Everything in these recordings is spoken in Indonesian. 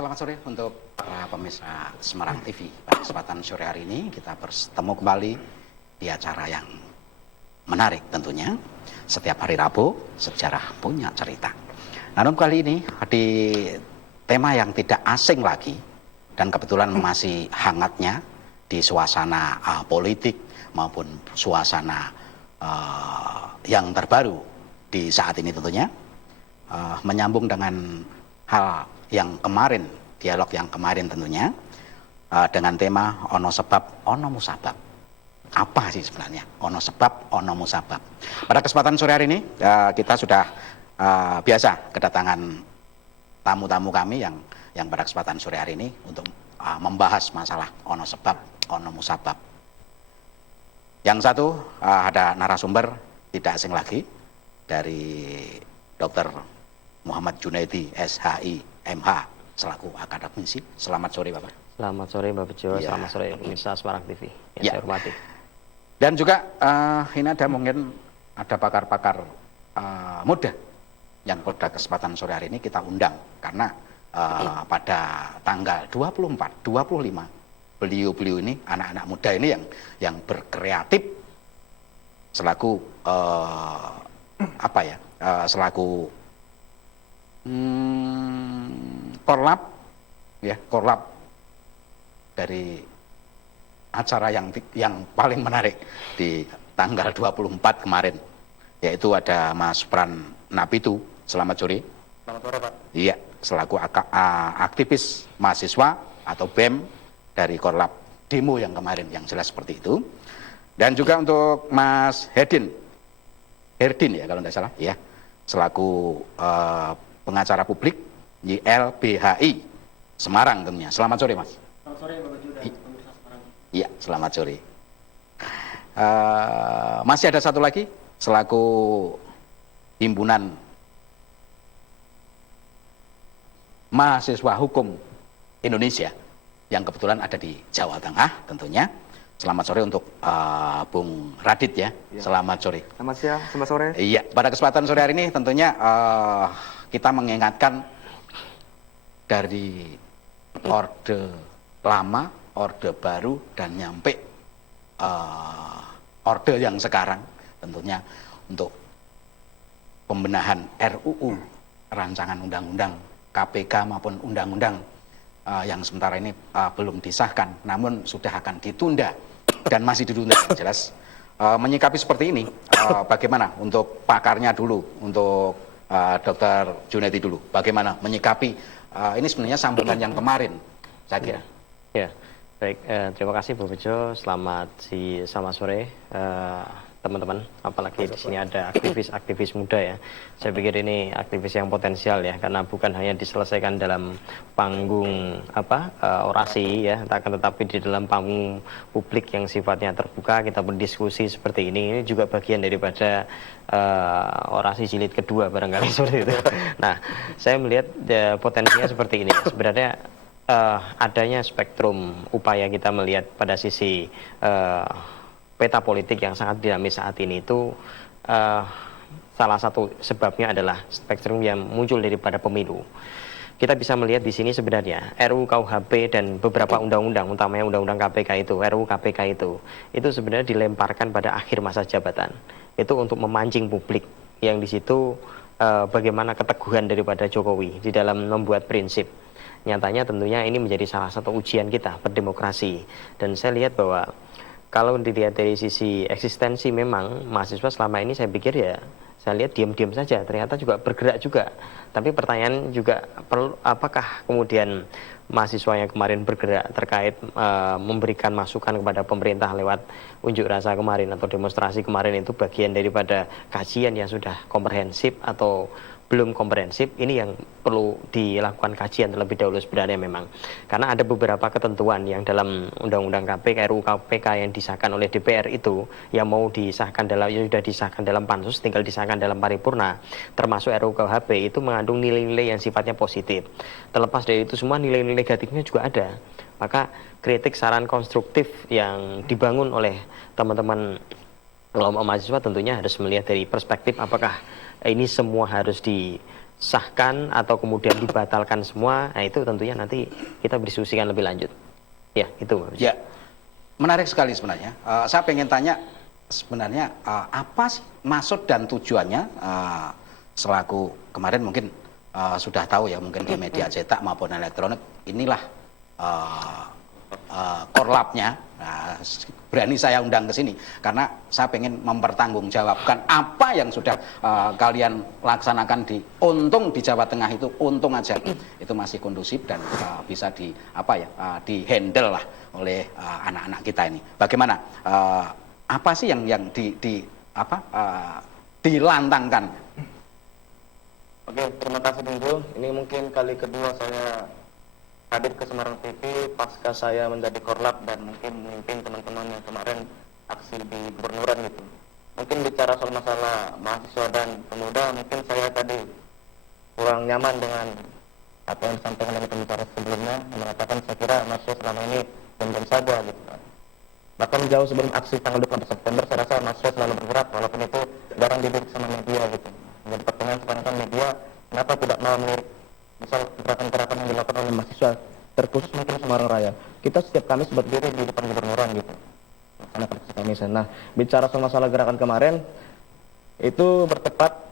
selamat sore untuk para pemirsa Semarang TV. Pada kesempatan sore hari ini kita bertemu kembali di acara yang menarik tentunya. Setiap hari Rabu, sejarah punya cerita. Namun kali ini di tema yang tidak asing lagi dan kebetulan masih hangatnya di suasana politik maupun suasana yang terbaru di saat ini tentunya. Menyambung dengan hal yang kemarin, dialog yang kemarin tentunya, dengan tema ono sebab, ono musabab. Apa sih sebenarnya ono sebab, ono musabab? Pada kesempatan sore hari ini kita sudah biasa kedatangan tamu-tamu kami yang pada kesempatan sore hari ini untuk membahas masalah ono sebab, ono musabab. Yang satu ada narasumber tidak asing lagi dari Dr. Muhammad Junaidi, SHI, MH, selaku akademisi. Selamat sore Bapak. Selamat sore Mbak Bejo, ya. Selamat sore pemirsa Semarang TV yang saya hormati. Dan juga ini ada mungkin ada pakar-pakar muda yang pada kesempatan sore hari ini kita undang. Karena pada tanggal 24, 25, beliau-beliau ini, anak-anak muda ini yang berkreatif selaku selaku korlap dari acara yang paling menarik di tanggal 24 kemarin, yaitu ada Mas Pran Napitu. Selamat sore. Selamat sore Pak. Iya, selaku aktivis mahasiswa atau BEM dari korlap demo yang kemarin, yang jelas seperti itu. Dan juga untuk Mas Herdin ya kalau tidak salah, ya, selaku pengacara publik YLBHI Semarang tentunya. Selamat sore Mas. Selamat sore Bapak Bejo dan pemirsa Semarang. Iya, selamat sore. Masih ada satu lagi selaku himpunan mahasiswa hukum Indonesia yang kebetulan ada di Jawa Tengah tentunya. Selamat sore untuk Bung Radit ya. Selamat sore. Selamat siang, selamat sore. Iya, pada kesempatan sore hari ini tentunya kita mengingatkan dari orde lama, orde baru, dan nyampe orde yang sekarang tentunya untuk pembenahan RUU, rancangan undang-undang KPK maupun undang-undang yang sementara ini belum disahkan, namun sudah akan ditunda dan masih ditunda yang jelas. Menyikapi seperti ini, bagaimana untuk pakarnya dulu, untuk Dr. Junaidi dulu, bagaimana menyikapi ini sebenarnya sambungan yang kemarin, saya kira. Ya, baik. Terima kasih Bu Bejo. Selamat sore teman-teman. Apalagi di sini ada aktivis-aktivis muda ya. Saya pikir ini aktivis yang potensial ya, karena bukan hanya diselesaikan dalam panggung orasi ya, akan tetapi di dalam panggung publik yang sifatnya terbuka kita berdiskusi seperti ini. Ini juga bagian daripada orasi jilid kedua barangkali seperti itu. Nah, saya melihat potensinya seperti ini. Sebenarnya adanya spektrum upaya kita melihat pada sisi peta politik yang sangat dinamis saat ini itu salah satu sebabnya adalah spektrum yang muncul daripada pemilu. Kita bisa melihat di sini sebenarnya RUU KUHP dan beberapa undang-undang, utamanya undang-undang KPK itu, RUU KPK itu sebenarnya dilemparkan pada akhir masa jabatan. Itu untuk memancing publik yang di situ bagaimana keteguhan daripada Jokowi di dalam membuat prinsip. Nyatanya tentunya ini menjadi salah satu ujian kita berdemokrasi. Dan saya lihat bahwa kalau dilihat dari sisi eksistensi memang mahasiswa selama ini saya pikir ya saya lihat diam-diam saja, ternyata juga bergerak juga. Tapi pertanyaan juga perlu, apakah kemudian mahasiswa yang kemarin bergerak terkait memberikan masukan kepada pemerintah lewat unjuk rasa kemarin atau demonstrasi kemarin itu bagian daripada kajian yang sudah komprehensif atau belum komprehensif? Ini yang perlu dilakukan kajian terlebih dahulu sebenarnya memang. Karena ada beberapa ketentuan yang dalam Undang-Undang KPK, RUU KPK yang disahkan oleh DPR itu, yang mau disahkan yang sudah disahkan dalam pansus, tinggal disahkan dalam paripurna, termasuk RUU KUHP itu mengandung nilai-nilai yang sifatnya positif. Terlepas dari itu semua, nilai-nilai negatifnya juga ada. Maka kritik saran konstruktif yang dibangun oleh teman-teman kelompok mahasiswa tentunya harus melihat dari perspektif apakah ini semua harus disahkan atau kemudian dibatalkan semua, nah itu tentunya nanti kita berdiskusikan lebih lanjut. Ya, itu Pak Bejo. Ya, menarik sekali sebenarnya. Saya pengen tanya sebenarnya apa sih maksud dan tujuannya selaku kemarin mungkin sudah tahu ya mungkin di media cetak maupun elektronik inilah korlapnya. Nah, berani saya undang ke sini karena saya pengen mempertanggungjawabkan apa yang sudah kalian laksanakan untung di Jawa Tengah itu untung aja itu masih kondusif dan bisa di handle lah oleh anak-anak kita ini. Bagaimana apa sih yang dilantangkan? Oke, terima kasih Bungku. Ini mungkin kali kedua saya hadir ke Semarang TV pasca saya menjadi korlap dan mungkin memimpin teman-teman yang kemarin aksi di gubernuran gitu. Mungkin bicara soal masalah mahasiswa dan pemuda, mungkin saya tadi kurang nyaman dengan apa yang disampaikan dari pembicara sebelumnya, yang mengatakan saya kira mahasiswa selama ini diam-diam saja gitu kan. Bahkan jauh sebelum aksi tanggal 24 September saya rasa mahasiswa selalu bergerak walaupun itu jarang dilirik sama media gitu. Jadi pertanyaan sekarang kan media kenapa tidak mau melirik misal gerakan-gerakan yang dilakukan oleh mahasiswa terkhusus mungkin Semarang Raya. Kita setiap Kamis berdiri di depan gubernuran gitu. Karena Kamis. Nah, bicara soal masalah gerakan kemarin itu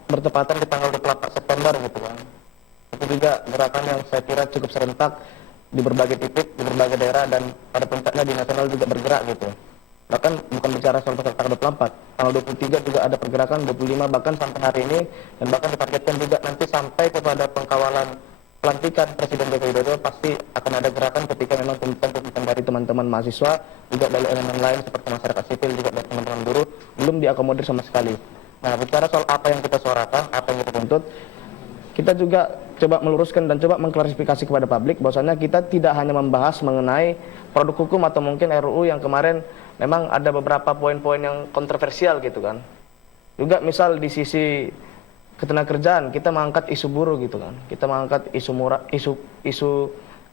bertepatan di tanggal 24 September gitu kan. Itu juga gerakan yang saya kira cukup serentak di berbagai titik, di berbagai daerah dan pada puncaknya di nasional juga bergerak gitu. Bahkan bukan bicara soal tanggal 24, tanggal 23 juga ada pergerakan, 25 bahkan sampai hari ini dan bahkan ditargetkan juga nanti sampai kepada pengkawalan pelantikan Presiden Joko Widodo pasti akan ada gerakan ketika memang tuntutan dari teman-teman mahasiswa juga dari elemen lain seperti masyarakat sipil juga dari teman-teman buruh belum diakomodir sama sekali. Nah, bicara soal apa yang kita suarakan, apa yang kita tuntut, kita juga coba meluruskan dan coba mengklarifikasi kepada publik bahwasanya kita tidak hanya membahas mengenai produk hukum atau mungkin RUU yang kemarin memang ada beberapa poin-poin yang kontroversial gitu kan. Juga misal di sisi ketenagakerjaan kita mengangkat isu buruh gitu kan. Kita mengangkat isu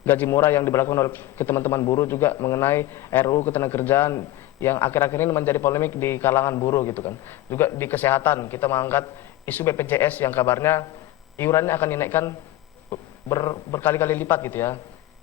gaji murah yang diberlakukan oleh teman-teman buruh juga mengenai RUU ketenagakerjaan yang akhir-akhir ini menjadi polemik di kalangan buruh gitu kan. Juga di kesehatan kita mengangkat isu BPJS yang kabarnya iurannya akan dinaikkan berkali-kali lipat gitu ya.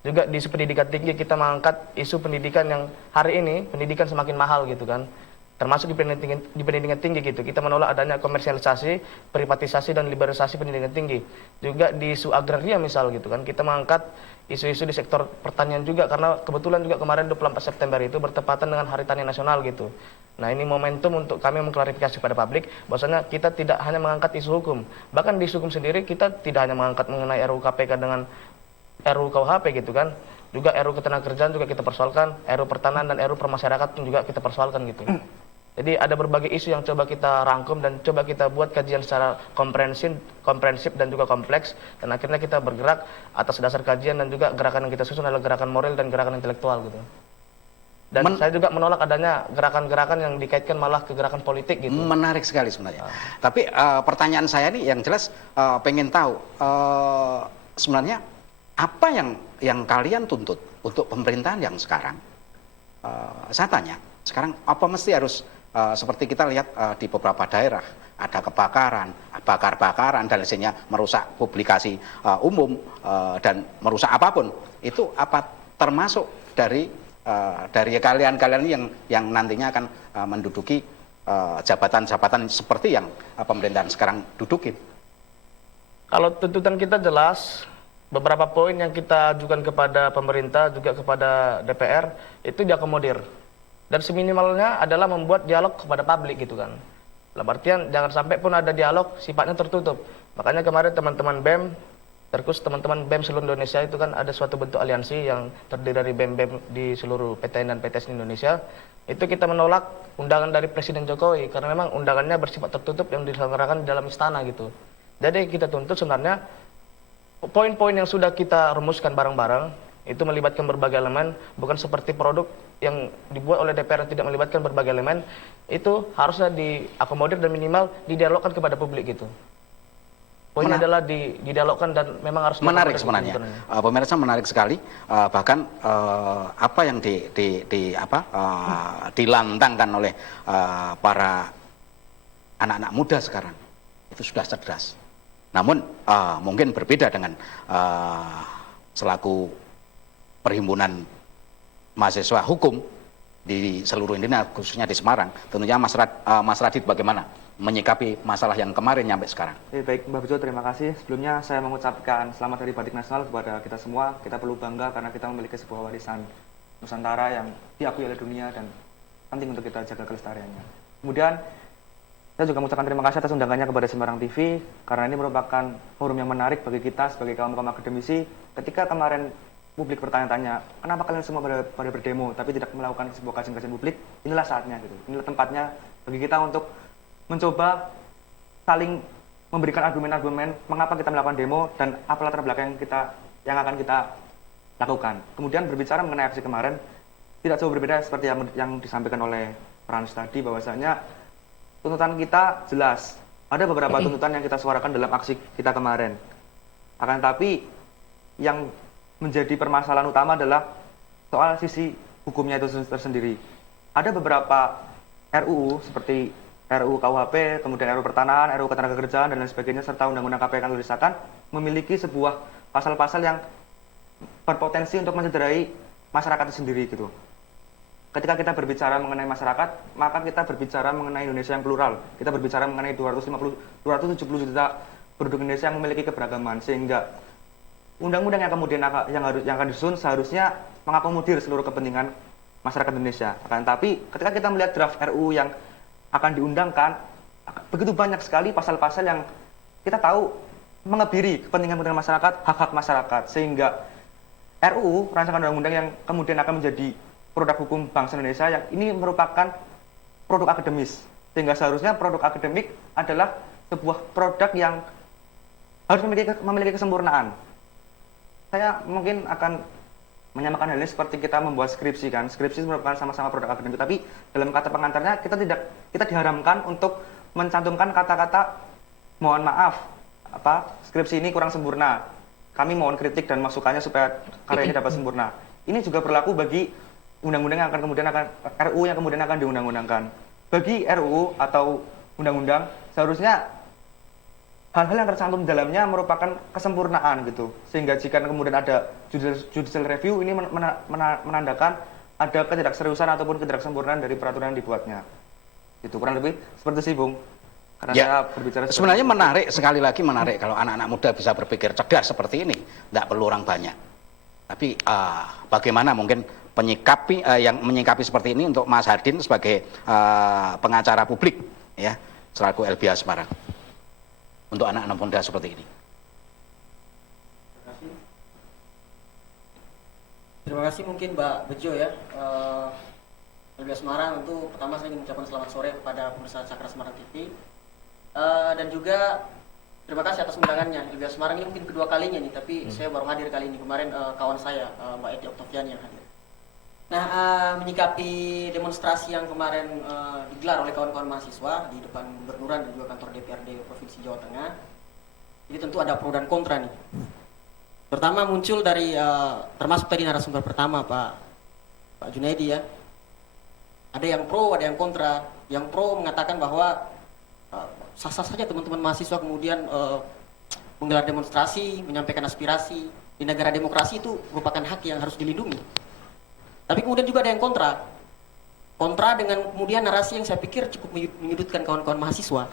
Juga di isu pendidikan tinggi kita mengangkat isu pendidikan yang hari ini pendidikan semakin mahal gitu kan. Termasuk di pendidikan tinggi gitu. Kita menolak adanya komersialisasi, privatisasi dan liberalisasi pendidikan tinggi. Juga di isu agraria misal gitu kan. Kita mengangkat isu-isu di sektor pertanian juga karena kebetulan juga kemarin 24 September itu bertepatan dengan Hari Tani Nasional gitu. Nah, ini momentum untuk kami mengklarifikasi pada publik bahwasanya kita tidak hanya mengangkat isu hukum. Bahkan di isu hukum sendiri kita tidak hanya mengangkat mengenai RUU KPK dengan RUU KUHP gitu kan. Juga RUU Ketenagakerjaan juga kita persoalkan, RUU Pertanahan dan RUU Permasyarakatan juga kita persoalkan gitu. Jadi ada berbagai isu yang coba kita rangkum dan coba kita buat kajian secara komprehensif dan juga kompleks dan akhirnya kita bergerak atas dasar kajian dan juga gerakan yang kita susun adalah gerakan moral dan gerakan intelektual gitu. Dan saya juga menolak adanya gerakan-gerakan yang dikaitkan malah ke gerakan politik gitu. Menarik sekali sebenarnya. Tapi pertanyaan saya ini yang jelas pengen tahu sebenarnya apa yang kalian tuntut untuk pemerintahan yang sekarang? Saya tanya, sekarang apa mesti harus seperti kita lihat di beberapa daerah ada kebakaran, bakar-bakaran dan lainnya merusak publikasi umum dan merusak apapun itu apa termasuk dari kalian yang nantinya akan menduduki jabatan-jabatan seperti yang pemerintahan sekarang dudukin? Kalau tuntutan kita jelas, beberapa poin yang kita ajukan kepada pemerintah juga kepada DPR itu diakomodir. Dan seminimalnya adalah membuat dialog kepada publik gitu kan. Dalam artian jangan sampai pun ada dialog sifatnya tertutup. Makanya kemarin teman-teman BEM, terkhusus teman-teman BEM seluruh Indonesia itu kan ada suatu bentuk aliansi yang terdiri dari BEM-BEM di seluruh PTN dan PTS di Indonesia. Itu kita menolak undangan dari Presiden Jokowi karena memang undangannya bersifat tertutup yang diselenggarakan di dalam istana gitu. Jadi kita tuntut sebenarnya poin-poin yang sudah kita rumuskan bareng-bareng itu melibatkan berbagai elemen, bukan seperti produk yang dibuat oleh DPR yang tidak melibatkan berbagai elemen, itu harusnya diakomodir dan minimal didialogkan kepada publik gitu. Poinnya adalah didialogkan dan memang harus menarik sebenarnya. Pemirsa menarik sekali, bahkan apa yang dilantangkan oleh para anak-anak muda sekarang itu sudah cerdas. Namun mungkin berbeda dengan selaku perhimpunan mahasiswa hukum di seluruh Indonesia, khususnya di Semarang. Tentunya Mas Radit bagaimana menyikapi masalah yang kemarin sampai sekarang? Baik, Mbak Bejo, terima kasih. Sebelumnya saya mengucapkan selamat Hari Batik Nasional kepada kita semua. Kita perlu bangga karena kita memiliki sebuah warisan Nusantara yang diakui oleh dunia dan penting untuk kita jaga kelestariannya. Kemudian, saya juga mengucapkan terima kasih atas undangannya kepada Semarang TV, karena ini merupakan forum yang menarik bagi kita sebagai kaum-kaum akademisi. Ketika kemarin publik bertanya-tanya, kenapa kalian semua pada berdemo, tapi tidak melakukan sebuah kajian-kajian publik, inilah saatnya. Gitu. Inilah tempatnya bagi kita untuk mencoba saling memberikan argumen-argumen mengapa kita melakukan demo dan apa latar belakang yang akan kita lakukan. Kemudian berbicara mengenai aksi kemarin, tidak jauh berbeda seperti yang disampaikan oleh Frans tadi, bahwasanya tuntutan kita jelas. Ada beberapa tuntutan yang kita suarakan dalam aksi kita kemarin. Akan tetapi yang menjadi permasalahan utama adalah soal sisi hukumnya itu tersendiri. Ada beberapa RUU seperti RUU KUHP, kemudian RUU Pertanahan, RUU Ketenagakerjaan, dan lain sebagainya, serta Undang-Undang KPK yang disahkan, memiliki sebuah pasal-pasal yang berpotensi untuk mencederai masyarakat itu sendiri gitu. Ketika kita berbicara mengenai masyarakat, maka kita berbicara mengenai Indonesia yang plural. Kita berbicara mengenai 270 juta penduduk Indonesia yang memiliki keberagaman, sehingga undang-undang yang kemudian yang akan disusun seharusnya mengakomodir seluruh kepentingan masyarakat Indonesia. Akan tetapi ketika kita melihat draft RUU yang akan diundangkan, begitu banyak sekali pasal-pasal yang kita tahu mengebiri kepentingan masyarakat, hak-hak masyarakat, sehingga RUU, rancangan undang-undang yang kemudian akan menjadi produk hukum bangsa Indonesia, yang ini merupakan produk akademis, sehingga seharusnya produk akademik adalah sebuah produk yang harus memiliki kesempurnaan. Saya mungkin akan menyamakan hal ini seperti kita membuat skripsi kan. Skripsi merupakan sama-sama produk akademik, tapi dalam kata pengantarnya kita diharamkan untuk mencantumkan kata-kata mohon maaf, skripsi ini kurang sempurna. Kami mohon kritik dan masukannya supaya karya ini dapat sempurna. Ini juga berlaku bagi undang-undang yang RUU yang kemudian akan diundang-undangkan. Bagi RUU atau undang-undang seharusnya hal-hal yang tercantum di dalamnya merupakan kesempurnaan gitu, sehingga jika kemudian ada judicial review, ini menandakan ada ketidakseriusan ataupun ketidaksempurnaan dari peraturan yang dibuatnya. Itu kurang lebih seperti sih, Bung. Karena Ya, saya berbicara sebenarnya menarik, sekali lagi menarik kalau anak-anak muda bisa berpikir cerdas seperti ini, tidak perlu orang banyak. Tapi bagaimana mungkin yang menyikapi seperti ini untuk Mas Hardin sebagai pengacara publik, ya, selaku LBH Semarang, untuk anak-anak muda seperti ini. Terima kasih mungkin Mbak Bejo ya. LBH Semarang, tentu pertama saya ingin mengucapkan selamat sore kepada pemirsa Cakra Semarang TV. Dan juga terima kasih atas undangannya. LBH Semarang ini mungkin kedua kalinya nih, tapi saya baru hadir kali ini. Kemarin kawan saya Mbak Edi Oktavian yang hadir. Nah, menyikapi demonstrasi yang kemarin digelar oleh kawan-kawan mahasiswa di depan Gubernuran dan juga kantor DPRD Provinsi Jawa Tengah, jadi tentu ada pro dan kontra nih. Pertama muncul dari termasuk tadi narasumber pertama Pak Junaidi ya. Ada yang pro, ada yang kontra. Yang pro mengatakan bahwa sah-sah saja teman-teman mahasiswa kemudian menggelar demonstrasi, menyampaikan aspirasi. Di negara demokrasi itu merupakan hak yang harus dilindungi. Tapi kemudian juga ada yang kontra. Kontra dengan kemudian narasi yang saya pikir cukup menyudutkan kawan-kawan mahasiswa.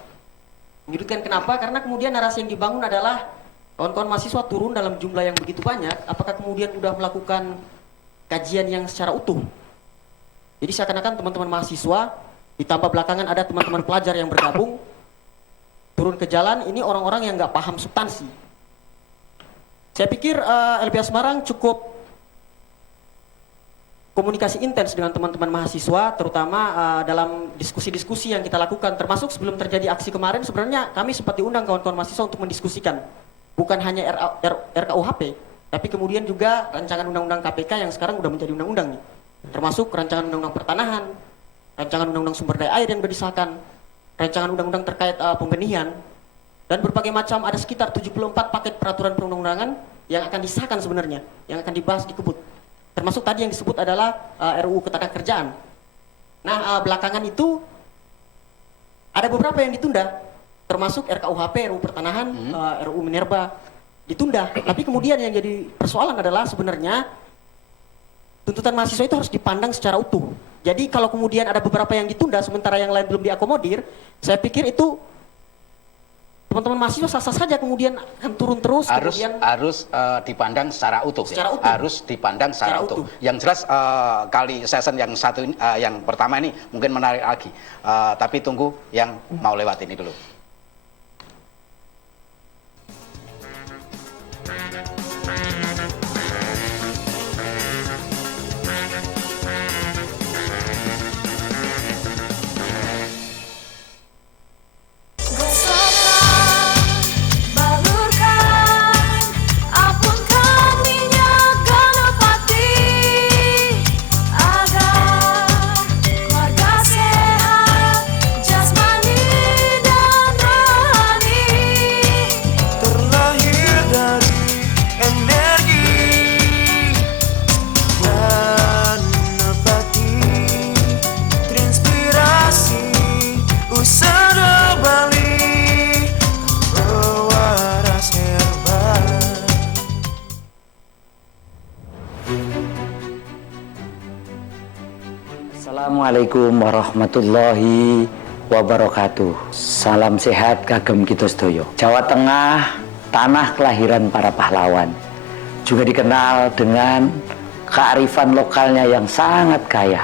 Menyudutkan kenapa? Karena kemudian narasi yang dibangun adalah kawan-kawan mahasiswa turun dalam jumlah yang begitu banyak, apakah kemudian sudah melakukan kajian yang secara utuh? Jadi seakan-akan teman-teman mahasiswa, ditambah belakangan ada teman-teman pelajar yang bergabung, turun ke jalan, ini orang-orang yang nggak paham substansi. Saya pikir LBH Semarang cukup komunikasi intens dengan teman-teman mahasiswa, terutama dalam diskusi-diskusi yang kita lakukan, termasuk sebelum terjadi aksi kemarin. Sebenarnya kami sempat diundang kawan-kawan mahasiswa untuk mendiskusikan bukan hanya RKUHP, tapi kemudian juga rancangan undang-undang KPK yang sekarang sudah menjadi undang-undang nih, termasuk rancangan undang-undang pertanahan, rancangan undang-undang sumber daya air yang sudah disahkan, rancangan undang-undang terkait pembenihan, dan berbagai macam, ada sekitar 74 paket peraturan perundang-undangan yang akan disahkan sebenarnya, yang akan dibahas di Kebut. Termasuk tadi yang disebut adalah RUU Ketenagakerjaan. Nah, belakangan itu ada beberapa yang ditunda. termasuk RKUHP, RUU Pertanahan, RUU Minerba ditunda. Tapi kemudian yang jadi persoalan adalah sebenarnya tuntutan mahasiswa itu harus dipandang secara utuh. Jadi kalau kemudian ada beberapa yang ditunda sementara yang lain belum diakomodir, saya pikir itu teman-teman mahasiswa sah-sah saja kemudian akan turun terus. Harus dipandang secara utuh. Secara utuh. Harus dipandang secara utuh. Yang jelas kali session yang satu yang pertama ini mungkin menarik lagi. Tapi tunggu yang mau lewat ini dulu. Assalamualaikum warahmatullahi wabarakatuh. Salam sehat kagem kita sedaya. Jawa Tengah, tanah kelahiran para pahlawan, juga dikenal dengan kearifan lokalnya yang sangat kaya.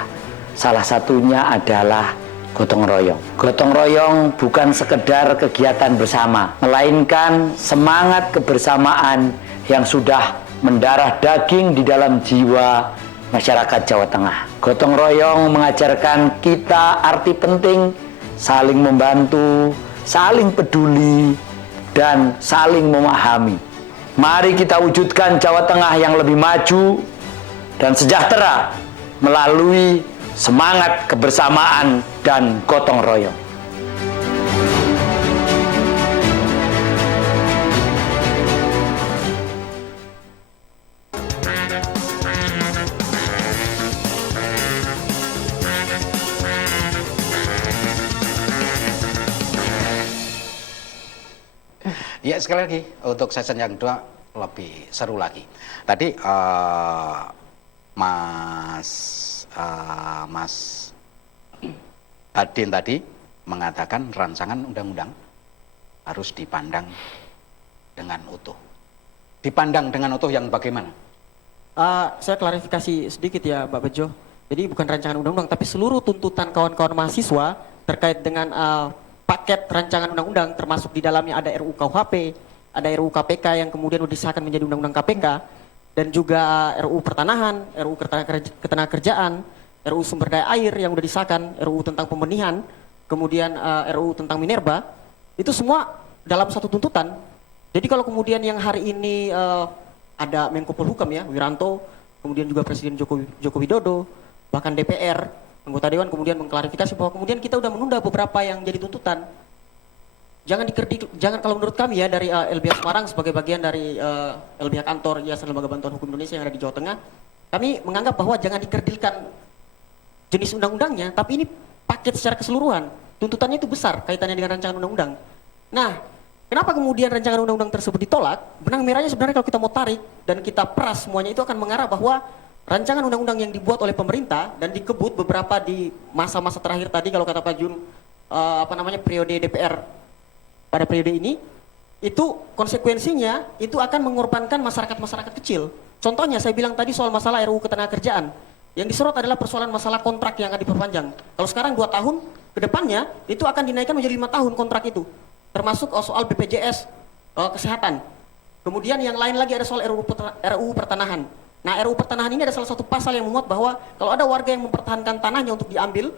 Salah satunya adalah gotong royong. Gotong royong bukan sekedar kegiatan bersama, melainkan semangat kebersamaan yang sudah mendarah daging di dalam jiwa masyarakat Jawa Tengah. Gotong royong mengajarkan kita arti penting saling membantu, saling peduli, dan saling memahami. Mari kita wujudkan Jawa Tengah yang lebih maju dan sejahtera melalui semangat kebersamaan dan gotong royong. Ya, sekali lagi untuk session yang kedua lebih seru lagi. Tadi Mas Hadin tadi mengatakan rancangan undang-undang harus dipandang dengan utuh. Dipandang dengan utuh yang bagaimana? Saya klarifikasi sedikit ya, Pak Bejo. Jadi bukan rancangan undang-undang, tapi seluruh tuntutan kawan-kawan mahasiswa terkait dengan paket rancangan undang-undang, termasuk di dalamnya ada RUU KUHP, ada RUU KPK yang kemudian disahkan menjadi undang-undang KPK, dan juga RUU Pertanahan, RUU Ketenagakerjaan, RUU Sumber Daya Air yang sudah disahkan, RUU tentang pembenihan, kemudian RUU tentang Minerba, itu semua dalam satu tuntutan. Jadi kalau kemudian yang hari ini ada Menko Polhukam ya, Wiranto, kemudian juga Presiden Joko Widodo, bahkan DPR, anggota Dewan kemudian mengklarifikasi bahwa kemudian kita sudah menunda beberapa yang jadi tuntutan. Jangan kalau menurut kami ya dari LBH Semarang sebagai bagian dari LBH Kantor Yayasan Lembaga Bantuan Hukum Indonesia yang ada di Jawa Tengah, kami menganggap bahwa jangan dikerdilkan jenis undang-undangnya, tapi ini paket secara keseluruhan. Tuntutannya itu besar kaitannya dengan rancangan undang-undang. Nah, kenapa kemudian rancangan undang-undang tersebut ditolak? Benang merahnya sebenarnya kalau kita mau tarik dan kita peras semuanya itu akan mengarah bahwa rancangan undang-undang yang dibuat oleh pemerintah dan dikebut beberapa di masa-masa terakhir tadi kalau kata Pak Jun periode DPR pada periode ini, itu konsekuensinya itu akan mengorbankan masyarakat kecil. Contohnya saya bilang tadi soal masalah RUU Ketenagakerjaan. Yang disorot adalah persoalan masalah kontrak yang akan diperpanjang. Kalau sekarang 2 tahun, ke depannya itu akan dinaikkan menjadi 5 tahun kontrak itu. Termasuk soal BPJS kesehatan. Kemudian yang lain lagi ada soal RUU Pertanahan. Nah, RUU Pertanahan ini ada salah satu pasal yang memuat bahwa kalau ada warga yang mempertahankan tanahnya untuk diambil,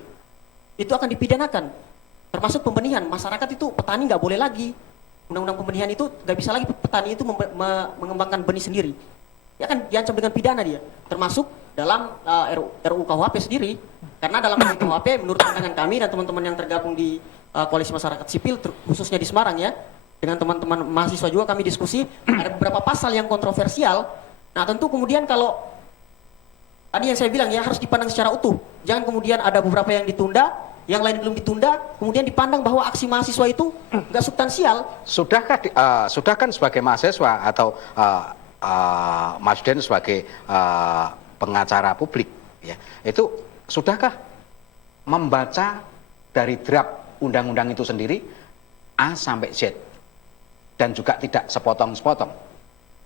itu akan dipidanakan. Termasuk pembenihan, masyarakat itu petani nggak boleh lagi. Undang-undang pembenihan itu nggak bisa lagi petani itu mengembangkan benih sendiri. Ya kan diancam dengan pidana dia. Termasuk dalam RUU KUHP sendiri. Karena dalam RUU KUHP menurut pandangan kami dan teman-teman yang tergabung di Koalisi Masyarakat Sipil, khususnya di Semarang ya, dengan teman-teman mahasiswa juga kami diskusi, ada beberapa pasal yang kontroversial. Nah tentu kemudian kalau tadi yang saya bilang ya harus dipandang secara utuh. Jangan kemudian ada beberapa yang ditunda, yang lain belum ditunda, kemudian dipandang bahwa aksi mahasiswa itu nggak substansial. Sudah kan sebagai mahasiswa atau Mas Den sebagai pengacara publik, ya, itu sudahkah membaca dari draft undang-undang itu sendiri A sampai Z dan juga tidak sepotong-sepotong?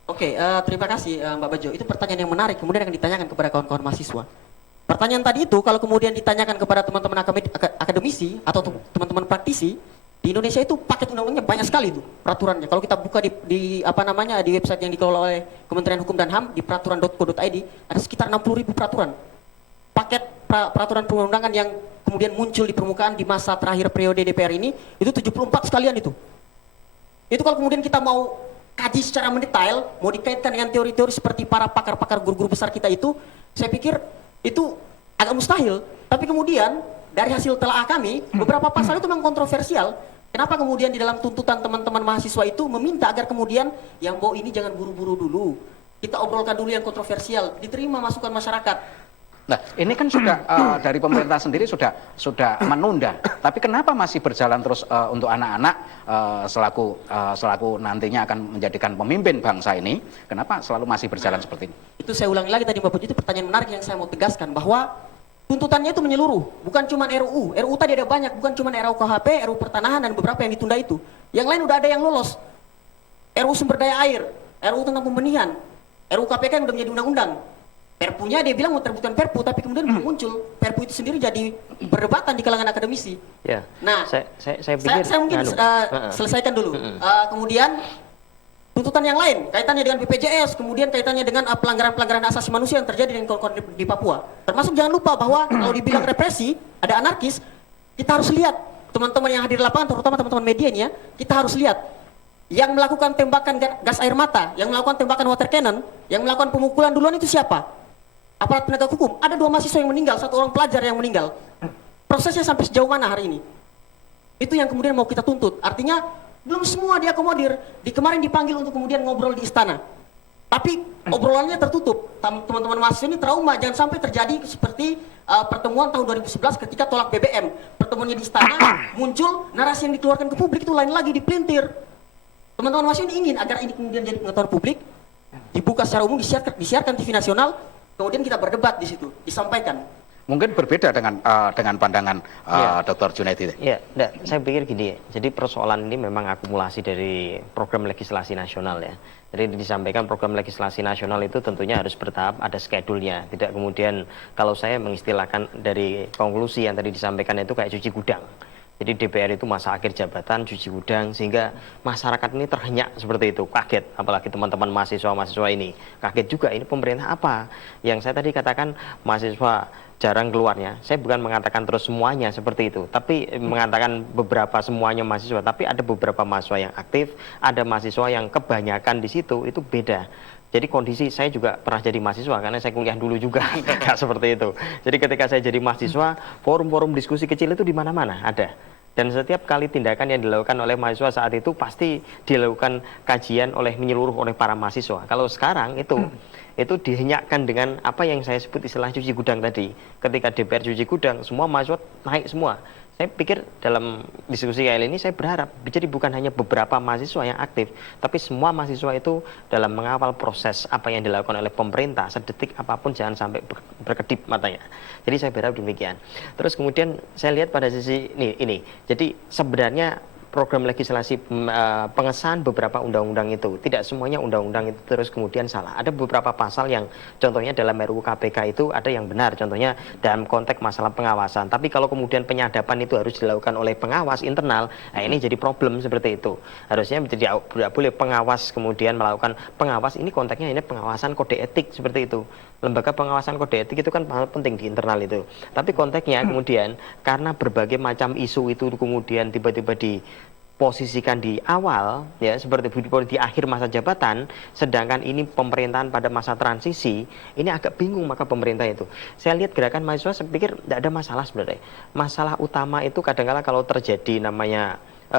Oke, terima kasih Mbak Bejo. Itu pertanyaan yang menarik, kemudian akan ditanyakan kepada kawan-kawan mahasiswa. Pertanyaan tadi itu kalau kemudian ditanyakan kepada teman-teman akademisi atau teman-teman praktisi, di Indonesia itu paket undang-undangnya banyak sekali itu peraturannya. Kalau kita buka di website yang dikelola oleh Kementerian Hukum dan HAM di peraturan.co.id ada sekitar 60.000 peraturan. Paket peraturan perundang-undangan yang kemudian muncul di permukaan di masa terakhir periode DPR ini itu 74 sekalian itu. Itu kalau kemudian kita mau kaji secara mendetail, mau dikaitkan dengan teori-teori seperti para pakar-pakar guru-guru besar kita itu, saya pikir itu agak mustahil. Tapi kemudian dari hasil telaah kami, beberapa pasal itu memang kontroversial. Kenapa kemudian di dalam tuntutan teman-teman mahasiswa itu meminta agar kemudian yang bawa ini jangan buru-buru dulu. Kita obrolkan dulu yang kontroversial, diterima masukan masyarakat. Nah, ini kan sudah dari pemerintah sendiri sudah menunda. Tapi kenapa masih berjalan terus untuk anak-anak selaku nantinya akan menjadikan pemimpin bangsa ini? Kenapa selalu masih berjalan seperti ini? Itu saya ulangi lagi tadi Mbak Putri, itu pertanyaan menarik yang saya mau tegaskan bahwa tuntutannya itu menyeluruh, bukan cuma RUU. RUU tadi ada banyak, bukan cuma RUU KHP, RUU Pertanahan dan beberapa yang ditunda itu. Yang lain udah ada yang lolos. RUU Sumber Daya Air, RUU tentang pembenihan, RUU KPK yang udah menjadi undang-undang. Perpunya dia bilang mau terbitkan perpu, tapi kemudian belum muncul. Perpu itu sendiri jadi perdebatan di kalangan akademisi. Ya. Nah, saya pikir saya mungkin selesaikan dulu. Kemudian tuntutan yang lain, kaitannya dengan BPJS, kemudian kaitannya dengan pelanggaran-pelanggaran asasi manusia yang terjadi di Papua. Termasuk jangan lupa bahwa kalau dibilang represi, ada anarkis, kita harus lihat teman-teman yang hadir di lapangan, terutama teman-teman media ini ya, kita harus lihat yang melakukan tembakan gas air mata, yang melakukan tembakan water cannon, yang melakukan pemukulan duluan itu siapa? Aparat penegak hukum. Ada 2 mahasiswa yang meninggal, 1 orang pelajar yang meninggal. Prosesnya sampai sejauh mana hari ini? Itu yang kemudian mau kita tuntut. Artinya belum semua diakomodir. Kemarin dipanggil untuk kemudian ngobrol di istana. Tapi obrolannya tertutup. Teman-teman mahasiswa ini trauma, jangan sampai terjadi seperti pertemuan tahun 2011 ketika tolak BBM. Pertemuannya di istana, muncul narasi yang dikeluarkan ke publik itu lain lagi, dipelintir. Teman-teman mahasiswa ini ingin agar ini kemudian jadi pengetahuan publik, dibuka secara umum, disiarkan TV nasional, kemudian kita berdebat di situ, disampaikan. Mungkin berbeda dengan pandangan Dr. Junaidi. Ya, saya pikir gini ya. Jadi persoalan ini memang akumulasi dari program legislasi nasional ya. Jadi disampaikan program legislasi nasional itu tentunya harus bertahap, ada schedule-nya. Tidak kemudian kalau saya mengistilahkan dari konklusi yang tadi disampaikan itu kayak cuci gudang. Jadi DPR itu masa akhir jabatan, cuci gudang, sehingga masyarakat ini terhenyak seperti itu, kaget. Apalagi teman-teman mahasiswa-mahasiswa ini, kaget juga ini pemerintah apa. Yang saya tadi katakan mahasiswa jarang keluarnya, saya bukan mengatakan terus semuanya seperti itu, tapi mengatakan beberapa semuanya mahasiswa, tapi ada beberapa mahasiswa yang aktif, ada mahasiswa yang kebanyakan di situ, itu beda. Jadi kondisi saya juga pernah jadi mahasiswa karena saya kuliah dulu juga nggak seperti itu. Jadi ketika saya jadi mahasiswa, forum-forum diskusi kecil itu di mana-mana ada. Dan setiap kali tindakan yang dilakukan oleh mahasiswa saat itu pasti dilakukan kajian menyeluruh oleh para mahasiswa. Kalau sekarang itu dihenyakkan dengan apa yang saya sebut istilah cuci gudang tadi. Ketika DPR cuci gudang, semua mahasiswa naik semua. Saya pikir dalam diskusi kali ini saya berharap jadi bukan hanya beberapa mahasiswa yang aktif, tapi semua mahasiswa itu dalam mengawal proses apa yang dilakukan oleh pemerintah, sedetik apapun jangan sampai berkedip matanya. Jadi saya berharap demikian. Terus kemudian saya lihat pada sisi ini. Jadi sebenarnya program legislasi pengesahan beberapa undang-undang itu tidak semuanya undang-undang itu terus kemudian salah. Ada beberapa pasal yang contohnya dalam RUU KPK itu ada yang benar, contohnya dalam konteks masalah pengawasan. Tapi kalau kemudian penyadapan itu harus dilakukan oleh pengawas internal, nah ini jadi problem seperti itu. Harusnya tidak boleh pengawas kemudian melakukan pengawas, ini konteksnya ini pengawasan kode etik seperti itu. Lembaga pengawasan kode etik itu kan penting di internal itu. Tapi konteksnya kemudian karena berbagai macam isu itu kemudian tiba-tiba diposisikan di awal ya seperti di akhir masa jabatan, sedangkan ini pemerintahan pada masa transisi, ini agak bingung maka pemerintah itu. Saya lihat gerakan mahasiswa, saya pikir tidak ada masalah sebenarnya. Masalah utama itu kadang-kala kalau terjadi namanya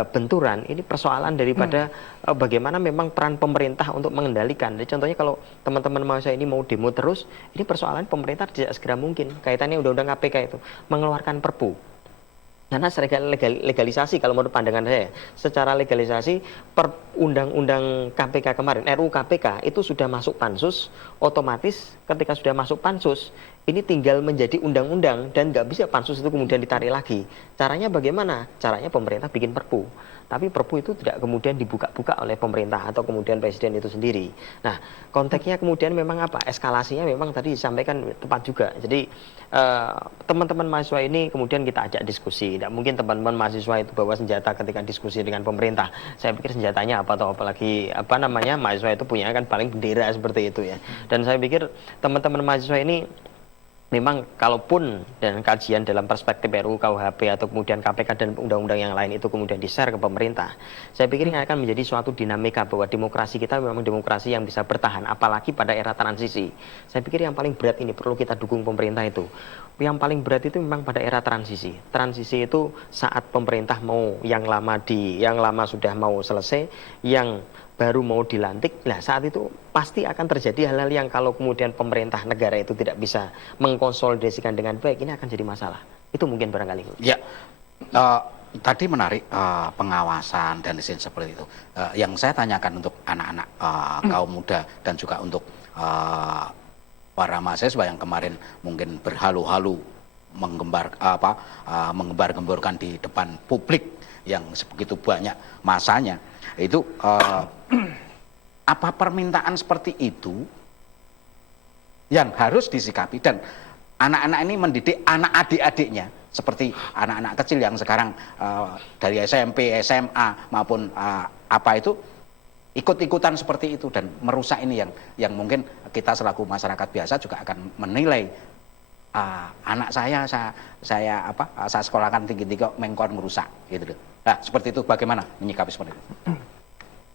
benturan, ini persoalan daripada bagaimana memang peran pemerintah untuk mengendalikan. Jadi contohnya kalau teman-teman mahasiswa ini mau demo terus, ini persoalan pemerintah tidak segera mungkin. Kaitannya undang-undang KPK itu mengeluarkan perpu. Karena legalisasi kalau menurut pandangan saya, secara legalisasi per undang-undang KPK kemarin, RUU KPK itu sudah masuk pansus, otomatis ketika sudah masuk pansus, ini tinggal menjadi undang-undang dan nggak bisa pansus itu kemudian ditarik lagi. Caranya bagaimana? Caranya pemerintah bikin perpu. Tapi perpu itu tidak kemudian dibuka-buka oleh pemerintah atau kemudian presiden itu sendiri. Nah, konteksnya kemudian memang apa? Eskalasinya memang tadi disampaikan tepat juga. Jadi teman-teman mahasiswa ini kemudian kita ajak diskusi. Tidak mungkin teman-teman mahasiswa itu bawa senjata ketika diskusi dengan pemerintah. Saya pikir senjatanya apa, atau apalagi apa namanya, mahasiswa itu punya kan paling bendera seperti itu ya. Dan saya pikir teman-teman mahasiswa ini memang kalaupun dan kajian dalam perspektif RUU KUHP atau kemudian KPK dan undang-undang yang lain itu kemudian di-share ke pemerintah, saya pikir ini akan menjadi suatu dinamika bahwa demokrasi kita memang demokrasi yang bisa bertahan, apalagi pada era transisi. Saya pikir yang paling berat ini perlu kita dukung pemerintah itu. Yang paling berat itu memang pada era transisi. Transisi itu saat pemerintah mau yang lama sudah mau selesai, yang baru mau dilantik. Nah, saat itu pasti akan terjadi hal-hal yang kalau kemudian pemerintah negara itu tidak bisa mengkonsolidasikan dengan baik, ini akan jadi masalah. Itu mungkin barangkali. Ya, tadi menarik pengawasan dan desain seperti itu. Yang saya tanyakan untuk anak-anak kaum muda dan juga untuk para mahasiswa yang kemarin mungkin berhalu-halu menggembar-gemborkan di depan publik yang sebegitu banyak masanya, itu apa permintaan seperti itu yang harus disikapi, dan anak-anak ini mendidik anak adik-adiknya seperti anak-anak kecil yang sekarang dari SMP, SMA maupun apa itu ikut-ikutan seperti itu dan merusak ini yang mungkin kita selaku masyarakat biasa juga akan menilai anak saya sekolahkan tinggi-tinggi kok mengkon merusak gitu loh. Nah, seperti itu bagaimana menyikapi seperti itu?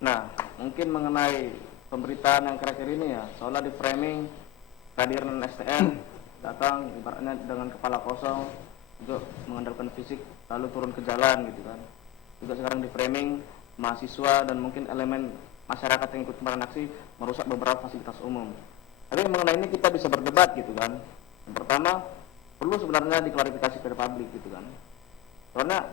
Nah, mungkin mengenai pemberitaan yang terakhir ini ya, soalnya di framing kehadiran STM datang ibaratnya dengan kepala kosong, juga mengandalkan fisik lalu turun ke jalan gitu kan. Juga sekarang di framing mahasiswa dan mungkin elemen masyarakat yang ikut kemarin aksi merusak beberapa fasilitas umum. Tapi mengenai ini kita bisa berdebat gitu kan. Yang pertama, perlu sebenarnya diklarifikasi ke publik gitu kan. Karena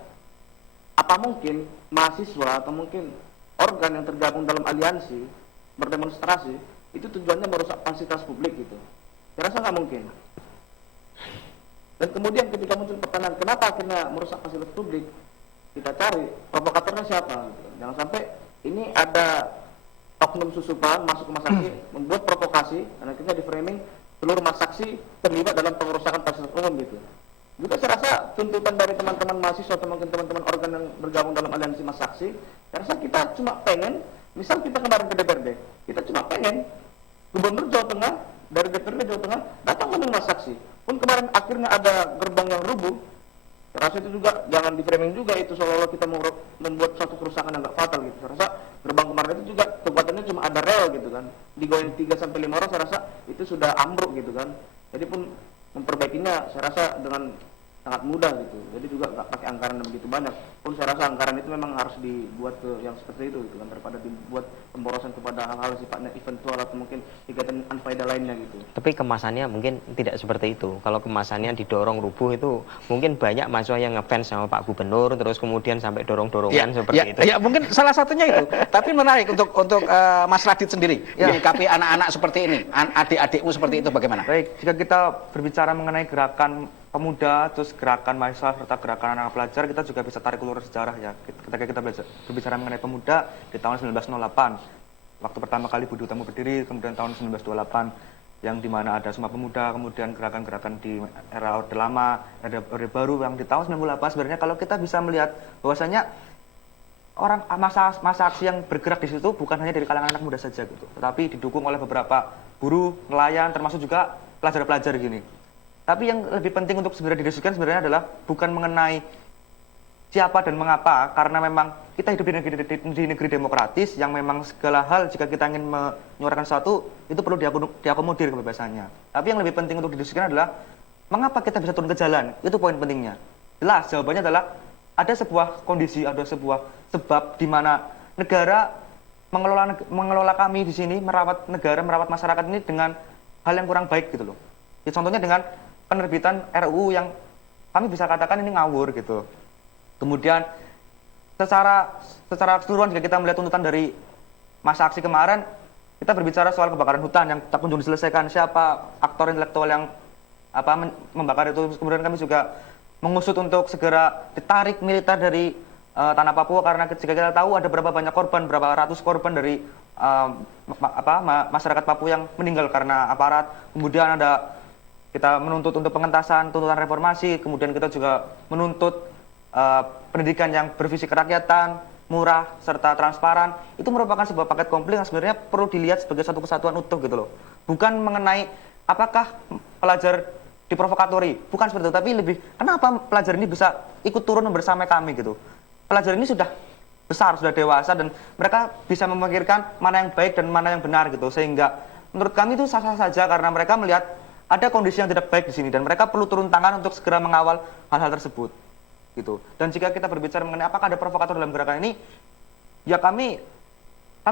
apa mungkin mahasiswa atau mungkin organ yang tergabung dalam aliansi berdemonstrasi itu tujuannya merusak fasilitas publik gitu? Saya rasa nggak mungkin. Dan kemudian ketika muncul pertanyaan kenapa akhirnya merusak fasilitas publik, kita cari provokatornya siapa gitu. Jangan sampai ini ada oknum susupan masuk ke rumah sakit membuat provokasi dan akhirnya di framing seluruh rumah saksi terlibat dalam pengerusakan fasilitas umum gitu. Juga saya rasa tuntutan dari teman-teman mahasiswa atau mungkin teman-teman organ yang bergabung dalam aliansi mas saksi, saya rasa kita cuma pengen, misal kita kemarin ke DPRD, kita cuma pengen Gubernur Jawa Tengah dari DPRD Jawa Tengah datang ke mas saksi. Pun kemarin akhirnya ada gerbang yang rubuh, saya rasa itu juga jangan di framing juga itu seolah-olah kita mau membuat suatu kerusakan yang nggak fatal gitu. Saya rasa gerbang kemarin itu juga kekuatannya cuma ada rel gitu kan, digoyang 3-5 orang, saya rasa itu sudah ambruk gitu kan. Jadi pun memperbaikinya saya rasa dengan sangat mudah gitu. Jadi juga nggak pakai anggaran yang begitu banyak. Pun saya rasa anggaran itu memang harus dibuat ke yang seperti itu gitu kan, daripada dibuat pemborosan kepada hal-hal sifatnya eventual atau mungkin kegiatan unfaedah lainnya gitu. Tapi kemasannya mungkin tidak seperti itu. Kalau kemasannya didorong rubuh itu mungkin banyak mahasiswa yang ngefans sama Pak Gubernur terus kemudian sampai dorong-dorongan seperti itu. Ya mungkin salah satunya itu. Tapi menarik untuk Mas Radit sendiri menyikapi anak-anak seperti ini, adik-adikmu seperti itu bagaimana? Baik, jika kita berbicara mengenai gerakan pemuda, terus gerakan mahasiswa, serta gerakan anak pelajar, kita juga bisa tarik ulur sejarah ya. Ketika kita berbicara mengenai pemuda di tahun 1908, waktu pertama kali Budi Utomo berdiri, kemudian tahun 1928, yang dimana ada Sumpah Pemuda, kemudian gerakan-gerakan di era Orde Lama, ada Orde Baru, yang di tahun 98 sebenarnya kalau kita bisa melihat bahwasanya orang masa aksi yang bergerak di situ bukan hanya dari kalangan anak muda saja gitu, tetapi didukung oleh beberapa buruh, nelayan, termasuk juga pelajar-pelajar gini. Tapi yang lebih penting untuk segera didiskusikan sebenarnya adalah bukan mengenai siapa dan mengapa, karena memang kita hidup di negeri demokratis yang memang segala hal jika kita ingin menyuarakan sesuatu itu perlu diakomodir kebebasannya. Tapi yang lebih penting untuk didiskusikan adalah mengapa kita bisa turun ke jalan, itu poin pentingnya. Jelas jawabannya adalah ada sebuah kondisi, ada sebuah sebab di mana negara mengelola kami di sini, merawat negara, merawat masyarakat ini dengan hal yang kurang baik gitu loh. Ya, contohnya dengan penerbitan RUU yang kami bisa katakan ini ngawur gitu. Kemudian secara keseluruhan jika kita melihat tuntutan dari masa aksi kemarin, kita berbicara soal kebakaran hutan yang tak kunjung diselesaikan. Siapa aktor intelektual yang membakar itu? Kemudian kami juga mengusut untuk segera ditarik militer dari tanah Papua, karena jika kita tahu ada berapa banyak korban, berapa ratus korban dari masyarakat Papua yang meninggal karena aparat. Kemudian kita menuntut untuk pengentasan tuntutan reformasi, kemudian kita juga menuntut pendidikan yang bervisi kerakyatan, murah, serta transparan. Itu merupakan sebuah paket komplit yang sebenarnya perlu dilihat sebagai satu kesatuan utuh gitu loh. Bukan mengenai apakah pelajar diprovokatori, bukan seperti itu, tapi lebih kenapa pelajar ini bisa ikut turun bersama kami gitu. Pelajar ini sudah besar, sudah dewasa, dan mereka bisa memikirkan mana yang baik dan mana yang benar gitu. Sehingga menurut kami itu sah-sah saja karena mereka melihat ada kondisi yang tidak baik di sini dan mereka perlu turun tangan untuk segera mengawal hal-hal tersebut gitu. Dan jika kita berbicara mengenai apakah ada provokator dalam gerakan ini, ya kami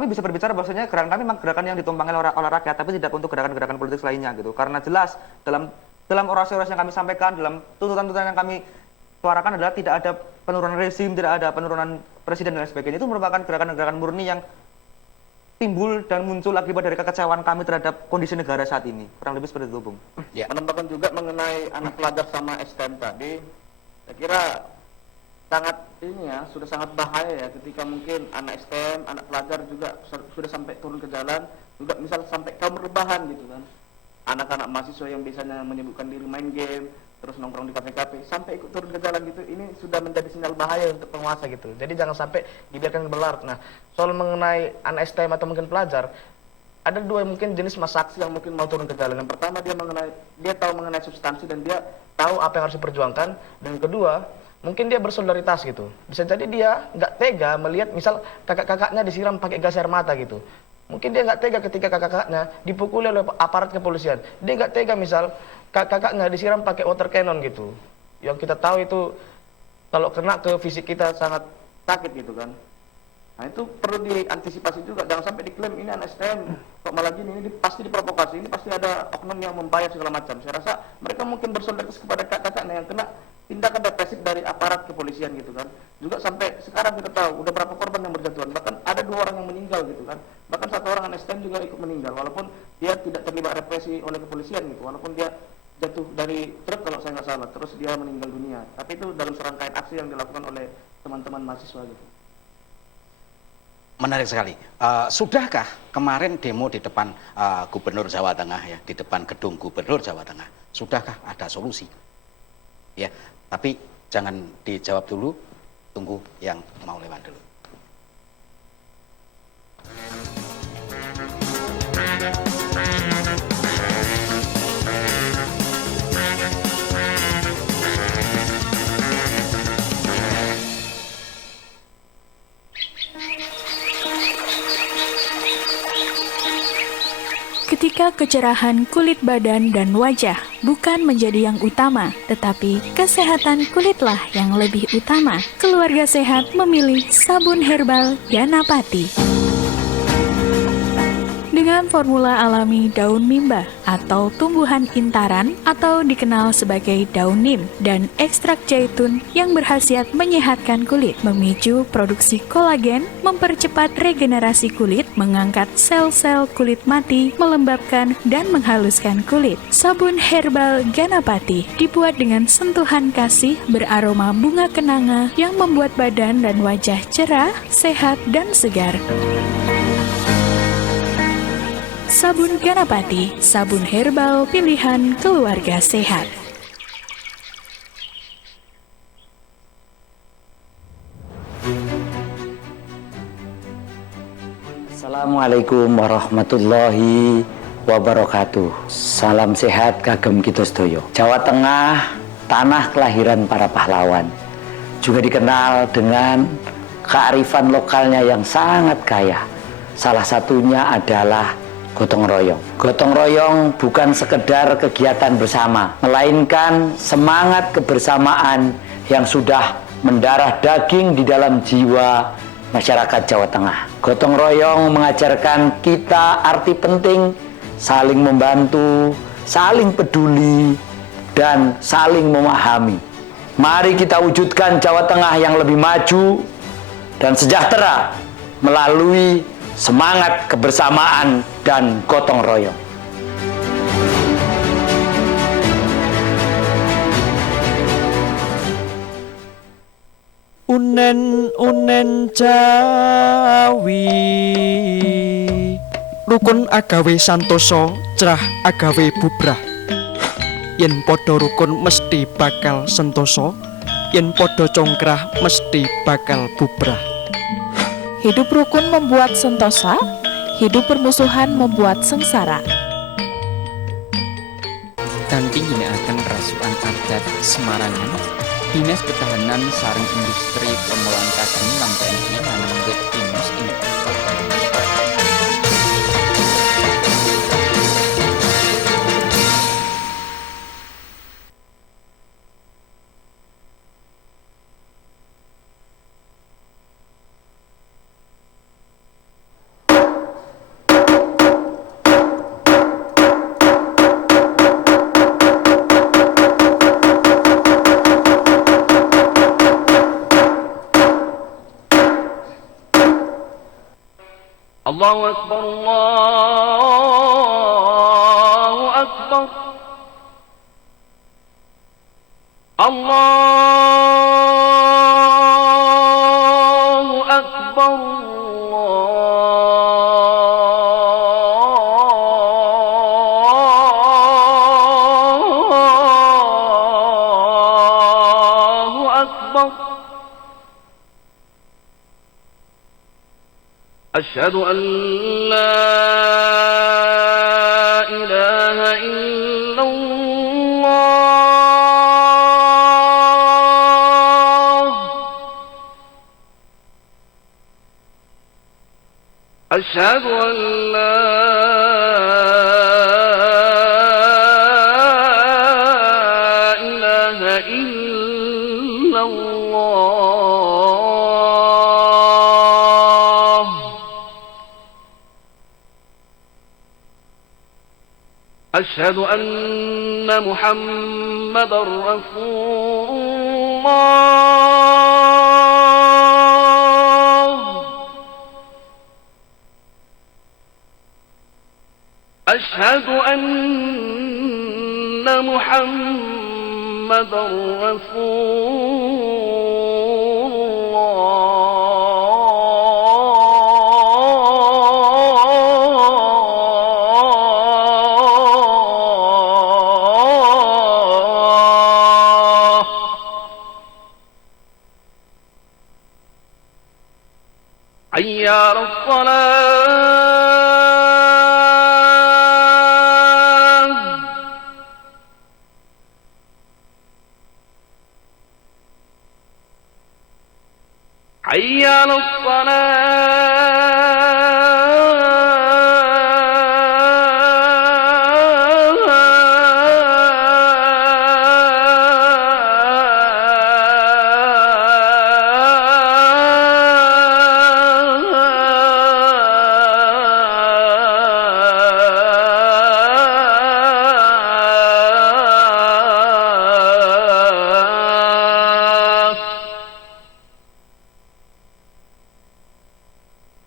bisa berbicara bahwasanya gerakan kami memang gerakan yang ditumpangi oleh rakyat, tapi tidak untuk gerakan-gerakan politik lainnya gitu. Karena jelas dalam orasi-orasi yang kami sampaikan, dalam tuntutan-tuntutan yang kami suarakan adalah tidak ada penurunan rezim, tidak ada penurunan presiden dan sebagainya. Itu merupakan gerakan-gerakan murni yang timbul dan muncul akibat dari kekecewaan kami terhadap kondisi negara saat ini. Kurang lebih seperti itu, Bung. Ya. Menambahkan juga mengenai anak pelajar sama STM tadi, saya kira sudah sangat bahaya ya ketika mungkin anak STM, anak pelajar juga sudah sampai turun ke jalan, juga misal sampai kaum rebahan gitu kan. Anak-anak mahasiswa yang biasanya menyibukkan diri main game, terus nongkrong di kafe-kafe, sampai ikut turun ke jalan gitu, ini sudah menjadi sinyal bahaya untuk penguasa gitu. Jadi jangan sampai dibiarkan berlarut. Nah, soal mengenai anak STM atau mungkin pelajar, ada dua mungkin jenis masa aksi yang mungkin mau turun ke jalan. Yang pertama dia tahu mengenai substansi dan dia tahu apa yang harus diperjuangkan. Dan yang kedua, mungkin dia bersolidaritas gitu. Bisa jadi dia nggak tega melihat misal kakak-kakaknya disiram pakai gas air mata gitu. Mungkin dia nggak tega ketika kakak-kakaknya dipukuli oleh aparat kepolisian. Dia nggak tega misal kakaknya disiram pakai water cannon gitu. Yang kita tahu itu kalau kena ke fisik kita sangat sakit gitu kan. Nah itu perlu diantisipasi juga. Jangan sampai diklaim ini anak STM kok malah gini, ini pasti diprovokasi, ini pasti ada oknum yang membayar segala macam. Saya rasa mereka mungkin bersolidaritas kepada kakak-kakaknya yang kena tindakan represif dari aparat kepolisian gitu kan. Juga sampai sekarang kita tahu udah berapa korban yang berjatuhan, bahkan ada 2 orang yang meninggal gitu kan. Bahkan 1 orang anak STM juga ikut meninggal walaupun dia tidak terlibat represi oleh kepolisian gitu, walaupun dia jatuh dari truk kalau saya nggak salah, terus dia meninggal dunia. Tapi itu dalam serangkaian aksi yang dilakukan oleh teman-teman mahasiswa gitu. Menarik sekali. Sudahkah kemarin demo di depan Gubernur Jawa Tengah ya, di depan gedung Gubernur Jawa Tengah, sudahkah ada solusi? Ya, tapi jangan dijawab dulu, tunggu yang mau lewat dulu. Ketika kecerahan kulit badan dan wajah bukan menjadi yang utama, tetapi kesehatan kulitlah yang lebih utama. Keluarga sehat memilih sabun herbal Ganapati. Dengan formula alami daun mimba atau tumbuhan intaran atau dikenal sebagai daun nim dan ekstrak zaitun yang berkhasiat menyehatkan kulit, memicu produksi kolagen, mempercepat regenerasi kulit, mengangkat sel-sel kulit mati, melembabkan dan menghaluskan kulit. Sabun herbal Ganapati dibuat dengan sentuhan kasih beraroma bunga kenanga yang membuat badan dan wajah cerah, sehat dan segar. Sabun Ganapati, sabun herbal pilihan keluarga sehat. Assalamualaikum warahmatullahi wabarakatuh. Salam sehat kagem kita sedaya. Jawa Tengah, tanah kelahiran para pahlawan, juga dikenal dengan kearifan lokalnya yang sangat kaya. Salah satunya adalah gotong royong. Gotong royong bukan sekedar kegiatan bersama, melainkan semangat kebersamaan yang sudah mendarah daging di dalam jiwa masyarakat Jawa Tengah. Gotong royong mengajarkan kita arti penting saling membantu, saling peduli, dan saling memahami. Mari kita wujudkan Jawa Tengah yang lebih maju dan sejahtera melalui semangat kebersamaan dan gotong royong. Unen Jawi, rukun agawe santoso, cerah agawe bubrah. Yen podo rukun mesti bakal sentoso, yen podo congkrah mesti bakal bubrah. Hidup rukun membuat sentosa, hidup permusuhan membuat sengsara. Kanthi ginakaken rasukan adat Semarangan, Dinas Ketahanan sareng Industri Pengolahan Kagem lan TNI nanam wit pinus ing Allahu Akbar, Allahu Akbar, Allahu Akbar, Allahu Akbar. أشهد أن لا إله إلا الله أشهد أن لا إله إلا الله أشهد أن محمد رسول الله أشهد أن محمد رسول حي على الصلاة حي على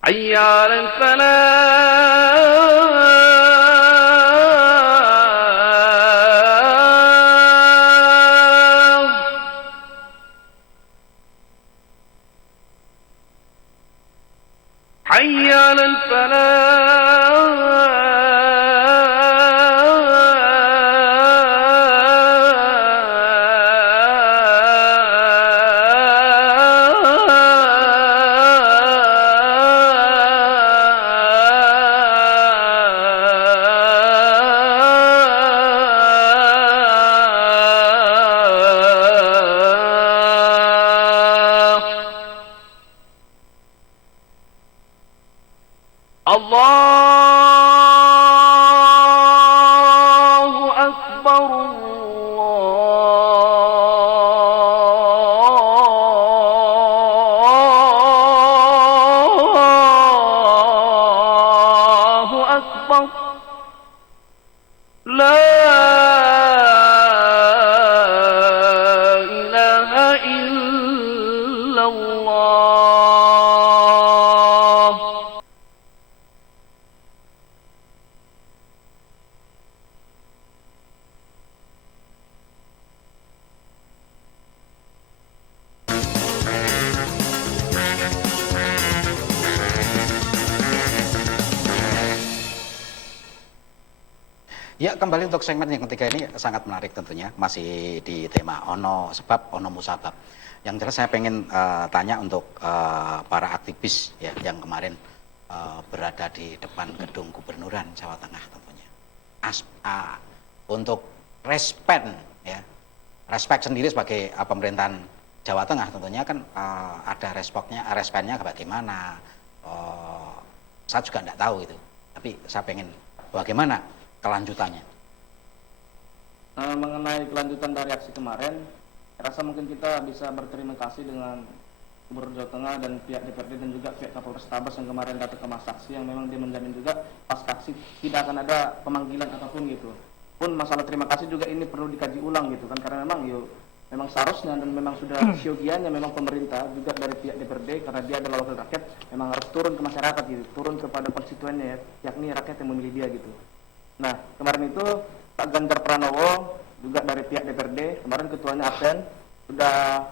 حي على الفلاح حي على الله أكبر الله أكبر لا إله Ya, kembali untuk segmen yang ketiga ini sangat menarik tentunya, masih di tema ono sebab ono musabab. Yang jelas saya pengen tanya untuk para aktivis ya yang kemarin berada di depan gedung Gubernuran Jawa Tengah tentunya. Untuk respect ya, respect sendiri sebagai pemerintahan Jawa Tengah tentunya kan ada responnya bagaimana? Saya juga tidak tahu itu, tapi saya pengen bagaimana kelanjutannya. Mengenai kelanjutan dari aksi kemarin, saya rasa mungkin kita bisa berterima kasih dengan Gubernur Jawa Tengah dan pihak DPRD dan juga pihak Kapolres Tabes yang kemarin datang ke masa aksi, yang memang dia menjamin juga pas aksi tidak akan ada pemanggilan apapun gitu. Pun masalah terima kasih juga ini perlu dikaji ulang gitu kan, karena memang seharusnya dan memang sudah siogianya memang pemerintah juga dari pihak DPRD, karena dia adalah wakil rakyat, memang harus turun ke masyarakat gitu, turun kepada konstituennya ya, yakni rakyat yang memilih dia gitu. Nah, kemarin itu Pak Ganjar Pranowo juga dari pihak DPRD, kemarin ketuanya absen, sudah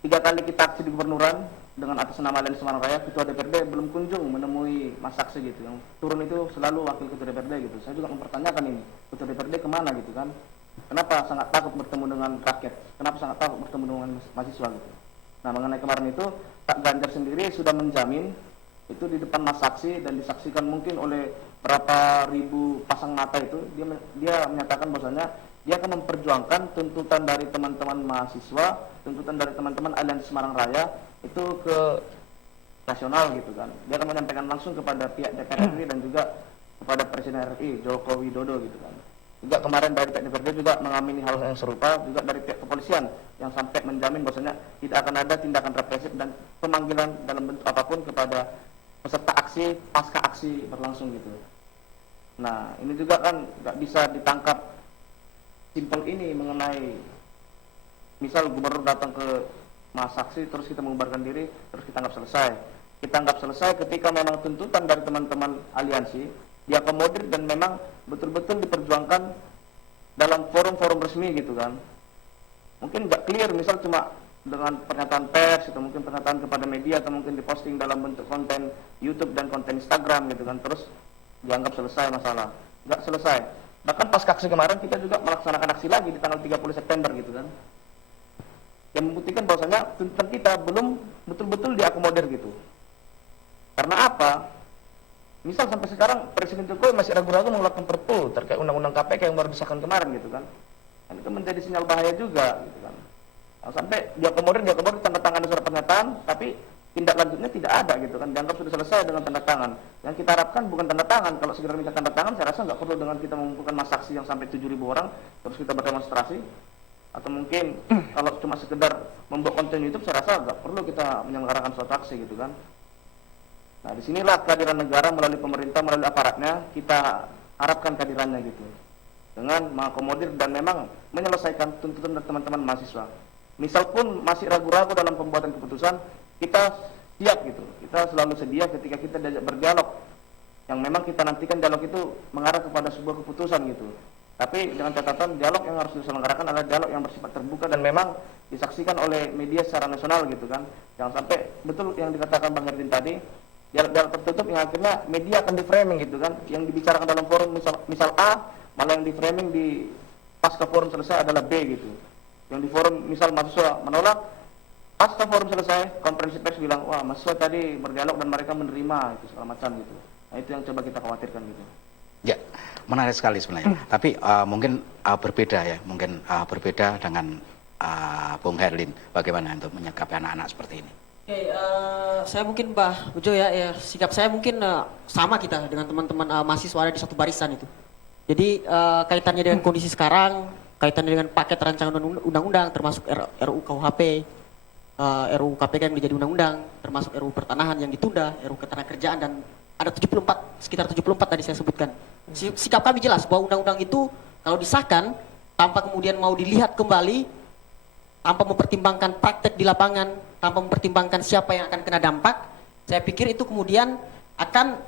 3 kali kita aksi di Gubernuran dengan atas nama Alliansi Semarang Raya, ketua DPRD belum kunjung menemui Mas Saksi gitu. Yang turun itu selalu wakil ketua DPRD gitu. Saya juga mempertanyakan ini, ketua DPRD kemana gitu kan? Kenapa sangat takut bertemu dengan rakyat? Kenapa sangat takut bertemu dengan mahasiswa gitu? Nah, mengenai kemarin itu Pak Ganjar sendiri sudah menjamin itu di depan Mas Saksi dan disaksikan mungkin oleh berapa ribu pasang mata itu, dia menyatakan bahwasanya dia akan memperjuangkan tuntutan dari teman-teman mahasiswa, tuntutan dari teman-teman Aliansi Semarang Raya itu ke nasional gitu kan. Dia akan menyampaikan langsung kepada pihak DPR RI dan juga kepada Presiden RI Joko Widodo gitu kan. Juga kemarin dari pihak DPRD juga mengamini hal yang serupa, juga dari pihak kepolisian yang sampai menjamin bahwasanya tidak akan ada tindakan represif dan pemanggilan dalam bentuk apapun kepada peserta aksi pasca aksi berlangsung gitu. Nah, ini juga kan nggak bisa ditangkap simpel ini mengenai misal gubernur datang ke masa aksi terus kita mengubarkan diri terus kita anggap selesai. Kita anggap selesai ketika memang tuntutan dari teman-teman aliansi diakomodir dan memang betul-betul diperjuangkan dalam forum-forum resmi gitu kan. Mungkin nggak clear misal cuma dengan pernyataan pers atau mungkin pernyataan kepada media atau mungkin diposting dalam bentuk konten YouTube dan konten Instagram gitu kan, terus dianggap selesai masalah. Nggak selesai. Bahkan pas aksi kemarin kita juga melaksanakan aksi lagi di tanggal 30 September gitu kan, yang membuktikan bahwasanya tuntutan kita belum betul-betul diakomodir gitu. Karena apa? Misal sampai sekarang Presiden Jokowi masih ragu-ragu mengeluarkan perpu terkait undang-undang KPK yang baru disahkan kemarin gitu kan. Dan itu menjadi sinyal bahaya juga gitu kan. Nah, sampai diakomodir tanda tangan surat pernyataan, tapi tindak lanjutnya tidak ada gitu kan, dianggap sudah selesai dengan tanda tangan. Yang kita harapkan bukan tanda tangan, kalau segera minta tanda tangan saya rasa nggak perlu dengan kita mengumpulkan massa aksi yang sampai 7.000 orang terus kita berdemonstrasi, atau mungkin kalau cuma sekedar membuat konten YouTube saya rasa nggak perlu kita menyelenggarakan suatu aksi gitu kan. Nah, disinilah kehadiran negara melalui pemerintah, melalui aparatnya, kita harapkan kehadirannya gitu, dengan mengakomodir dan memang menyelesaikan tuntutan dari teman-teman mahasiswa. Misal pun masih ragu-ragu dalam pembuatan keputusan, kita siap gitu. Kita selalu sedia ketika kita diajak berdialog. Yang memang kita nantikan dialog itu mengarah kepada sebuah keputusan gitu. Tapi dengan catatan dialog yang harus diselenggarakan adalah dialog yang bersifat terbuka dan memang disaksikan oleh media secara nasional gitu kan. Jangan sampai betul yang dikatakan Bang Herdin tadi, dialog tertutup yang akhirnya media akan di-framing gitu kan. Yang dibicarakan dalam forum misal A, malah yang di-framing di pasca forum selesai adalah B gitu. Yang di forum misal mahasiswa menolak, pasca forum selesai, konferensi pers bilang, wah mahasiswa tadi berdialog dan mereka menerima itu segala macam gitu. Nah, itu yang coba kita khawatirkan gitu. Ya, menarik sekali sebenarnya. Tapi mungkin berbeda ya, mungkin berbeda dengan Bung Herlin. Bagaimana untuk menyikapi anak-anak seperti ini? Oke, saya mungkin Mbah Bejo ya sikap saya mungkin sama kita dengan teman-teman mahasiswa ada di satu barisan itu. Jadi kaitannya dengan kondisi sekarang, kaitannya dengan paket rancangan undang-undang termasuk RUU KUHP, RUU KPK yang menjadi undang-undang, termasuk RUU pertanahan yang ditunda, RUU ketenagakerjaan, dan ada 74, sekitar 74 tadi saya sebutkan. Sikap kami jelas bahwa undang-undang itu kalau disahkan tanpa kemudian mau dilihat kembali, tanpa mempertimbangkan praktek di lapangan, tanpa mempertimbangkan siapa yang akan kena dampak, saya pikir itu kemudian akan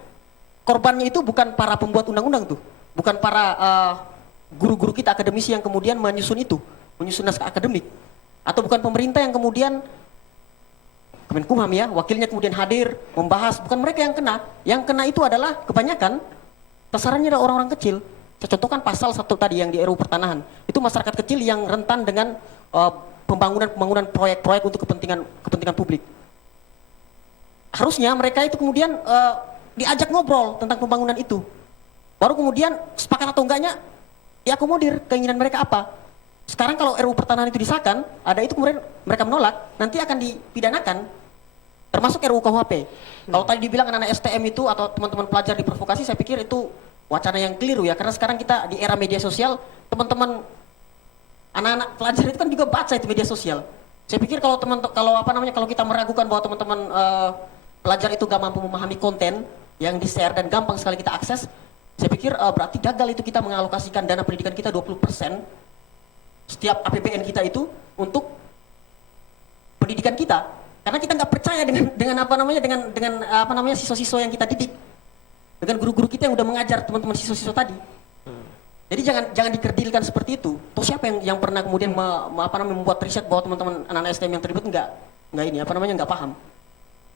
korbannya itu bukan para pembuat undang-undang tuh, bukan para guru-guru kita akademisi yang kemudian menyusun naskah akademik, atau bukan pemerintah yang kemudian Kemenkumham ya, wakilnya kemudian hadir membahas, bukan mereka yang kena itu adalah kebanyakan sasarannya adalah orang-orang kecil. Saya contohkan pasal 1 tadi yang di RUU Pertanahan. Itu masyarakat kecil yang rentan dengan pembangunan proyek-proyek untuk kepentingan publik. Harusnya mereka itu kemudian diajak ngobrol tentang pembangunan itu. Baru kemudian sepakat atau enggaknya diakomodir keinginan mereka apa. Sekarang kalau RUU Pertanahan itu disahkan, ada itu kemudian mereka menolak, nanti akan dipidanakan, termasuk RUU KUHP. Kalau tadi dibilang anak-anak STM itu atau teman-teman pelajar diprovokasi, saya pikir itu wacana yang keliru ya, karena sekarang kita di era media sosial, teman-teman anak-anak pelajar itu kan juga baca itu media sosial. Saya pikir kalau kalau kita meragukan bahwa teman-teman pelajar itu gak mampu memahami konten yang di-share dan gampang sekali kita akses, saya pikir berarti gagal itu kita mengalokasikan dana pendidikan kita 20% setiap APBN kita itu untuk pendidikan kita, karena kita nggak percaya dengan siswa-siswa yang kita didik, dengan guru-guru kita yang udah mengajar teman-teman siswa-siswa tadi. Jadi jangan dikerdilkan seperti itu. Toh siapa yang pernah kemudian membuat riset bahwa teman-teman anak-anak STM yang terlibat nggak paham.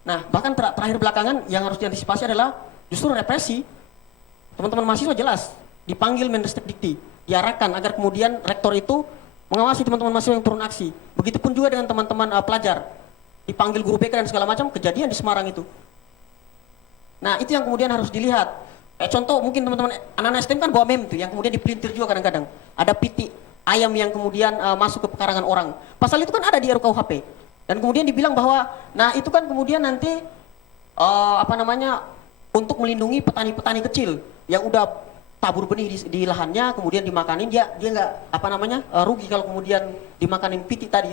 Nah, bahkan terakhir belakangan yang harus diantisipasi adalah justru represi. Teman-teman mahasiswa jelas dipanggil Mendestekdikti, diarahkan agar kemudian rektor itu mengawasi teman-teman mahasiswa yang turun aksi. Begitupun juga dengan teman-teman pelajar, dipanggil guru BK dan segala macam, kejadian di Semarang itu. Nah, itu yang kemudian harus dilihat. Contoh mungkin teman-teman anak-anak STM kan bawa meme tuh yang kemudian dipelintir juga kadang-kadang. Ada pitik ayam yang kemudian masuk ke pekarangan orang. Pasal itu kan ada di RUKUHP. Dan kemudian dibilang bahwa nah itu kan kemudian nanti untuk melindungi petani-petani kecil yang udah tabur benih di lahannya, kemudian dimakanin, dia nggak rugi kalau kemudian dimakanin pitik tadi,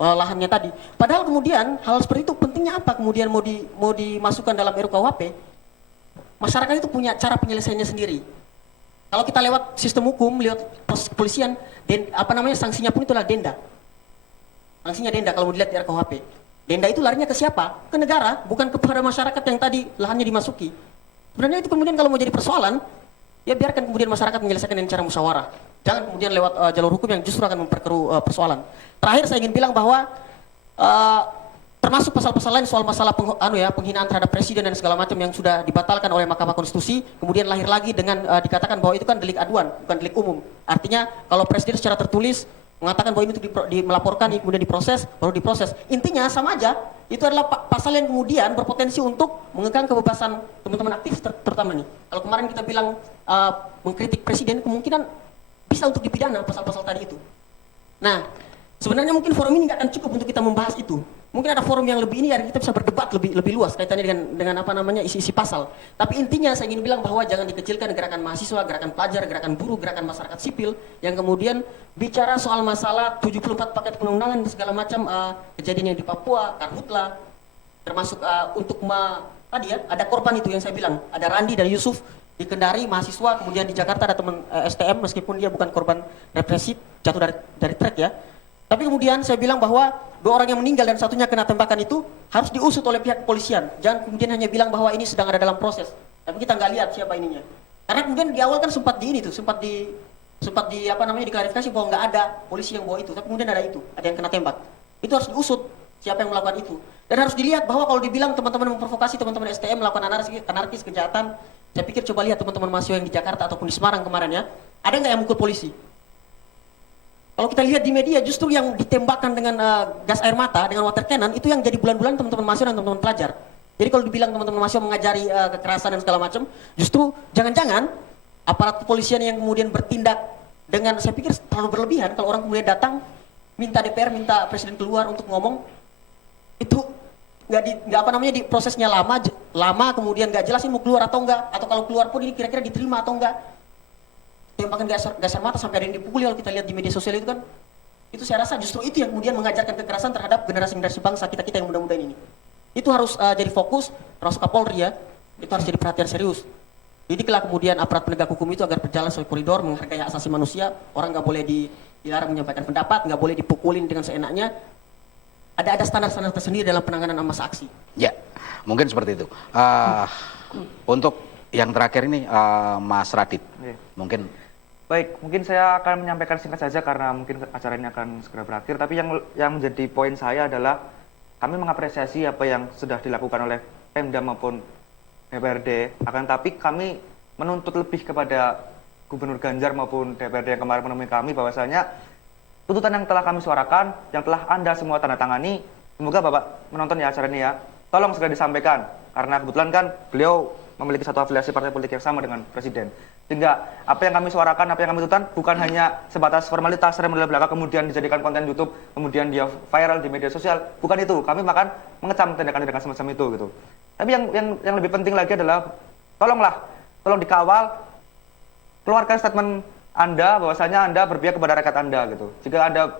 lahannya tadi. Padahal kemudian hal seperti itu pentingnya apa kemudian mau dimasukkan dalam RUKUHP? Masyarakat itu punya cara penyelesaiannya sendiri. Kalau kita lewat sistem hukum, lewat proses kepolisian, sanksinya pun itulah denda. Sanksinya denda kalau mau dilihat di RKUHP. Denda itu larinya ke siapa? Ke negara, bukan kepada masyarakat yang tadi lahannya dimasuki. Sebenarnya itu kemudian kalau mau jadi persoalan, ya biarkan kemudian masyarakat menyelesaikan dengan cara musyawarah. Jangan kemudian lewat jalur hukum yang justru akan memperkeruh persoalan. Terakhir saya ingin bilang bahwa termasuk pasal-pasal lain soal masalah penghinaan terhadap presiden dan segala macam yang sudah dibatalkan oleh Mahkamah Konstitusi, kemudian lahir lagi dengan dikatakan bahwa itu kan delik aduan, bukan delik umum. Artinya kalau presiden secara tertulis mengatakan bahwa ini untuk melaporkan, kemudian diproses, baru diproses. Intinya sama aja, itu adalah pasal yang kemudian berpotensi untuk mengekang kebebasan teman-teman aktivis terutama nih. Kalau kemarin kita bilang mengkritik presiden, kemungkinan bisa untuk dipidana pasal-pasal tadi itu. Nah, sebenarnya mungkin forum ini nggak akan cukup untuk kita membahas itu. Mungkin ada forum yang lebih ini ya, kita bisa berdebat lebih luas kaitannya dengan isi-isi pasal. Tapi intinya saya ingin bilang bahwa jangan dikecilkan gerakan mahasiswa, gerakan pelajar, gerakan buruh, gerakan masyarakat sipil yang kemudian bicara soal masalah 74 paket perundangan dan segala macam kejadian yang di Papua, Karhutla, termasuk tadi ya ada korban itu yang saya bilang, ada Randi dan Yusuf di Kendari mahasiswa, kemudian di Jakarta ada teman STM meskipun dia bukan korban represi, jatuh dari trek ya. Tapi kemudian saya bilang bahwa 2 orang yang meninggal dan satunya kena tembakan itu harus diusut oleh pihak kepolisian. Jangan kemudian hanya bilang bahwa ini sedang ada dalam proses. Tapi kita nggak lihat siapa ininya. Karena kemudian di awal kan sempat diklarifikasi bahwa nggak ada polisi yang bawa itu. Tapi kemudian ada yang kena tembak. Itu harus diusut siapa yang melakukan itu. Dan harus dilihat bahwa kalau dibilang teman-teman memprovokasi teman-teman STM melakukan anarkis kejahatan, saya pikir coba lihat teman-teman mahasiswa yang di Jakarta ataupun di Semarang kemarin ya, ada nggak yang mukul polisi? Kalau kita lihat di media, justru yang ditembakkan dengan gas air mata, dengan water cannon, itu yang jadi bulan-bulan teman-teman mahasiswa dan teman-teman pelajar. Jadi kalau dibilang teman-teman mahasiswa mengajari kekerasan dan segala macam, justru jangan-jangan aparat kepolisian yang kemudian bertindak dengan, saya pikir terlalu berlebihan. Kalau orang kemudian datang, minta DPR, minta presiden keluar untuk ngomong, itu di prosesnya lama, kemudian nggak jelas ini mau keluar atau enggak, atau kalau keluar pun ini kira-kira diterima atau enggak. Tembakan gas air mata sampai ada yang dipukul, kalau kita lihat di media sosial itu kan, itu saya rasa justru itu yang kemudian mengajarkan kekerasan terhadap generasi-generasi bangsa kita yang muda-muda ini. Itu harus jadi fokus, termasuk Kapolri ya, itu harus jadi perhatian serius. Didiklah kemudian aparat penegak hukum itu agar berjalan sesuai koridor, menghargai hak asasi manusia, orang nggak boleh dilarang menyampaikan pendapat, nggak boleh dipukulin dengan seenaknya. Ada standar-standar tersendiri dalam penanganan massa aksi. Ya, mungkin seperti itu. Untuk yang terakhir ini Mas Radit, mungkin. Baik, mungkin saya akan menyampaikan singkat saja karena mungkin acara ini akan segera berakhir. Tapi yang menjadi poin saya adalah kami mengapresiasi apa yang sudah dilakukan oleh Pemda maupun DPRD. Akan tapi kami menuntut lebih kepada Gubernur Ganjar maupun DPRD yang kemarin menemui kami bahwasanya tuntutan yang telah kami suarakan, yang telah Anda semua tanda tangani, semoga Bapak menonton ya acara ini ya, tolong segera disampaikan. Karena kebetulan kan beliau memiliki satu afiliasi partai politik yang sama dengan Presiden. Sehingga apa yang kami suarakan, apa yang kami tuntutan bukan hanya sebatas formalitas seremonial belaka kemudian dijadikan konten YouTube, kemudian dia viral di media sosial, bukan itu. Kami bahkan mengecam tindakan-tindakan semacam itu gitu. Tapi yang lebih penting lagi adalah tolong dikawal, keluarkan statement Anda bahwasanya Anda berpihak kepada rakyat Anda gitu. Jika Anda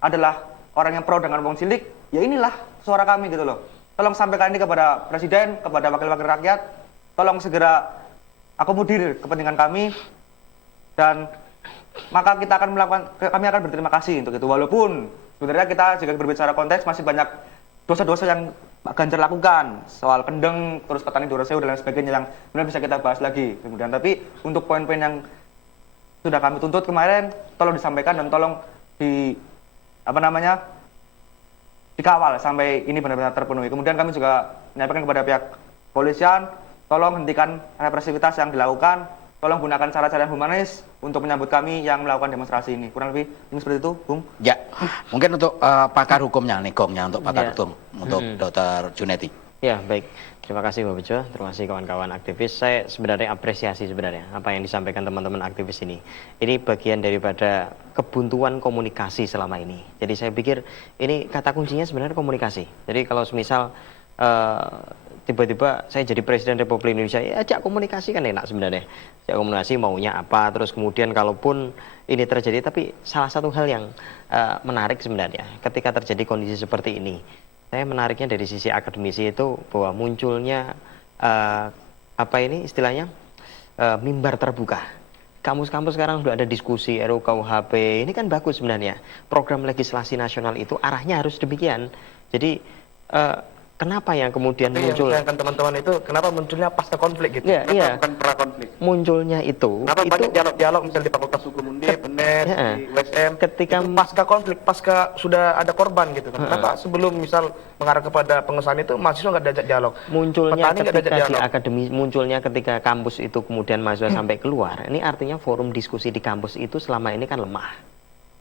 adalah orang yang pro dengan wong cilik, ya inilah suara kami gitu loh. Tolong sampaikan ini kepada Presiden, kepada wakil-wakil rakyat. Tolong segera akomodir kepentingan kami dan maka kami akan berterima kasih untuk itu. Walaupun sebenarnya kita jika berbicara konteks masih banyak dosa-dosa yang Pak Ganjar lakukan, soal kendeng, terus petani Doroseu dan lain sebagainya yang benar bisa kita bahas lagi kemudian. Tapi untuk poin-poin yang sudah kami tuntut kemarin, tolong disampaikan dan tolong dikawal sampai ini benar-benar terpenuhi. Kemudian kami juga menyampaikan kepada pihak kepolisian, tolong hentikan represivitas yang dilakukan, tolong gunakan cara-cara yang humanis untuk menyambut kami yang melakukan demonstrasi ini. Kurang lebih ini seperti itu, Bung. Ya, mungkin untuk pakar hukumnya, negomnya untuk pakar hukum, untuk Dr. Junedi. Ya, baik. Terima kasih Bapak Bejo, terima kasih kawan-kawan aktivis. Saya sebenarnya apresiasi sebenarnya apa yang disampaikan teman-teman aktivis ini. Ini bagian daripada kebuntuan komunikasi selama ini. Jadi saya pikir ini kata kuncinya sebenarnya komunikasi. Jadi kalau semisal tiba-tiba saya jadi Presiden Republik Indonesia, ya ajak komunikasi kan enak sebenarnya. Ajak komunikasi maunya apa, terus kemudian kalaupun ini terjadi, tapi salah satu hal yang menarik sebenarnya ketika terjadi kondisi seperti ini, saya menariknya dari sisi akademisi itu bahwa munculnya mimbar terbuka. Kampus-kampus sekarang sudah ada diskusi RUKUHP, ini kan bagus sebenarnya. Program legislasi nasional itu arahnya harus demikian. Jadi kenapa yang kemudian muncul? Yang teman-teman itu kenapa munculnya pasca konflik gitu? Ya, iya. Bukan pra konflik. Munculnya itu. Kenapa banyak dialog-dialog misalnya di Fakultas Hukum Undip, BENER, di USM? Ketika itu pasca konflik, pasca sudah ada korban gitu kan. Kenapa sebelum misal mengarah kepada pengesahan itu mahasiswa nggak diajak dialog? Munculnya ketika di akademi, munculnya ketika kampus itu kemudian mahasiswa sampai keluar. Ini artinya forum diskusi di kampus itu selama ini kan lemah.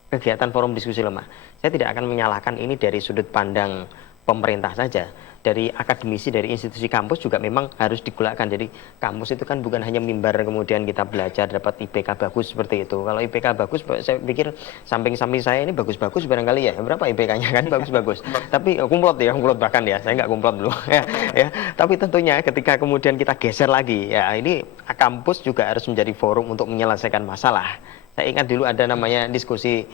Kegiatan forum diskusi lemah. Saya tidak akan menyalahkan ini dari sudut pandang pemerintah saja. Dari akademisi, dari institusi kampus juga memang harus digunakan. Jadi kampus itu kan bukan hanya mimbar kemudian kita belajar dapat IPK bagus seperti itu. Kalau IPK bagus, saya pikir samping-samping saya ini bagus-bagus barangkali ya. Berapa IPK-nya kan bagus-bagus. Tapi kumlot bahkan ya. Saya nggak kumlot dulu. ya. Tapi tentunya ketika kemudian kita geser lagi, ya ini kampus juga harus menjadi forum untuk menyelesaikan masalah. Saya ingat dulu ada namanya diskusi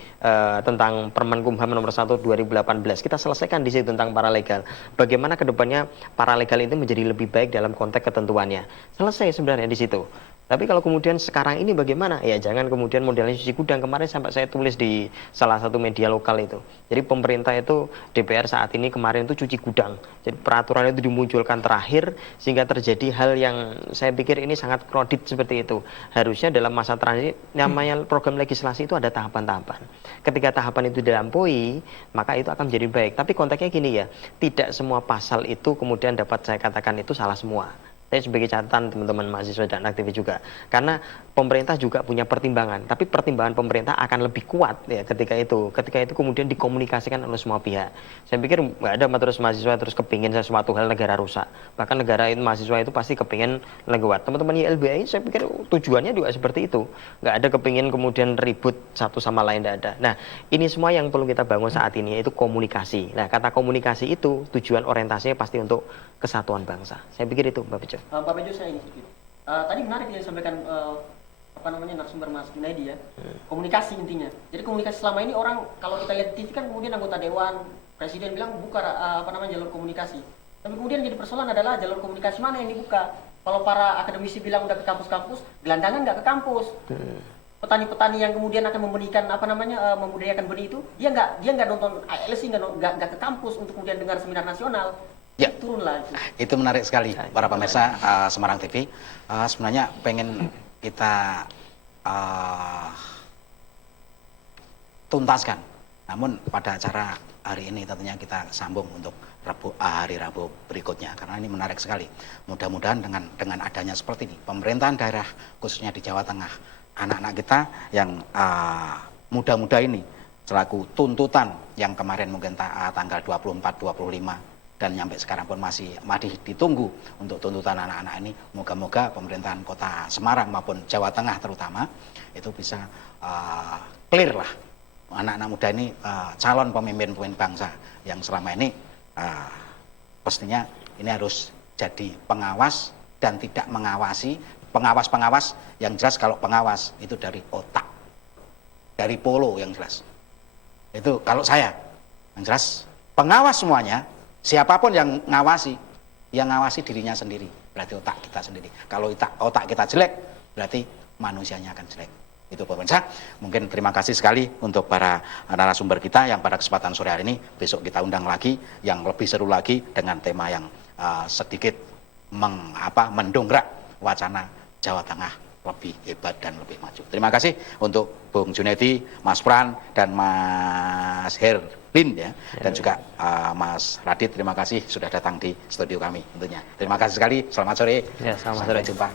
tentang Permenkumham nomor 1 2018. Kita selesaikan di situ tentang paralegal. Bagaimana kedepannya paralegal itu menjadi lebih baik dalam konteks ketentuannya. Selesai sebenarnya di situ. Tapi kalau kemudian sekarang ini bagaimana? Ya jangan kemudian modelnya cuci gudang. Kemarin sampai saya tulis di salah satu media lokal itu. Jadi pemerintah itu, DPR saat ini kemarin itu cuci gudang. Jadi peraturan itu dimunculkan terakhir sehingga terjadi hal yang saya pikir ini sangat kredit seperti itu. Harusnya dalam masa transit namanya program legislasi itu ada tahapan-tahapan. Ketika tahapan itu dilampaui, maka itu akan menjadi baik. Tapi konteksnya gini ya, tidak semua pasal itu kemudian dapat saya katakan itu salah semua. Saya sebagai catatan teman-teman mahasiswa dan aktivis juga, karena pemerintah juga punya pertimbangan, tapi pertimbangan pemerintah akan lebih kuat ya ketika itu kemudian dikomunikasikan oleh semua pihak. Saya pikir nggak ada terus mahasiswa terus kepingin sesuatu hal negara rusak, bahkan negara itu mahasiswa itu pasti kepingin lewat. Teman-teman YLBI saya pikir tujuannya juga seperti itu, nggak ada kepingin kemudian ribut satu sama lain, tidak ada. Nah ini semua yang perlu kita bangun saat ini yaitu komunikasi. Nah kata komunikasi itu tujuan orientasinya pasti untuk kesatuan bangsa. Saya pikir itu Mbak Bejo. Pak Bejo saya ingin sedikit. Tadi menarik yang disampaikan narasumber Mas Junaidi ya. Komunikasi intinya. Jadi komunikasi selama ini orang kalau kita lihat TV kan kemudian anggota dewan, presiden bilang buka jalur komunikasi. Tapi kemudian jadi persoalan adalah jalur komunikasi mana yang dibuka. Kalau para akademisi bilang udah ke kampus-kampus, gelandangan nggak ke kampus. Petani-petani yang kemudian akan memberikan membudidayakan benih itu, dia nggak nonton ALC, nggak ke kampus untuk kemudian dengar seminar nasional. Ya, turunlah itu menarik sekali para pemirsa Semarang TV. Sebenarnya pengen kita tuntaskan, namun pada acara hari ini tentunya kita sambung untuk hari Rabu berikutnya karena ini menarik sekali. Mudah-mudahan dengan adanya seperti ini, pemerintahan daerah khususnya di Jawa Tengah anak-anak kita yang muda-muda ini selaku tuntutan yang kemarin mungkin tanggal 24, 25 dan sampai sekarang pun masih ditunggu untuk tuntutan anak-anak ini. Moga-moga pemerintahan Kota Semarang maupun Jawa Tengah terutama itu bisa clear lah anak-anak muda ini calon pemimpin-pemimpin bangsa yang selama ini pastinya ini harus jadi pengawas dan tidak mengawasi pengawas-pengawas yang jelas. Kalau pengawas itu dari otak, dari polo yang jelas. Itu kalau saya yang jelas pengawas semuanya, siapapun yang ngawasi dirinya sendiri, berarti otak kita sendiri. Kalau otak kita jelek, berarti manusianya akan jelek. Itu pemirsa, mungkin terima kasih sekali untuk para narasumber kita yang pada kesempatan sore hari ini. Besok kita undang lagi yang lebih seru lagi dengan tema yang sedikit mendongkrak wacana Jawa Tengah lebih hebat dan lebih maju. Terima kasih untuk Bung Junedi, Mas Pran, dan Mas Herlin ya, dan juga Mas Radit. Terima kasih sudah datang di studio kami tentunya. Terima kasih sekali. Selamat sore. Ya, selamat Sampai sore. jumpa.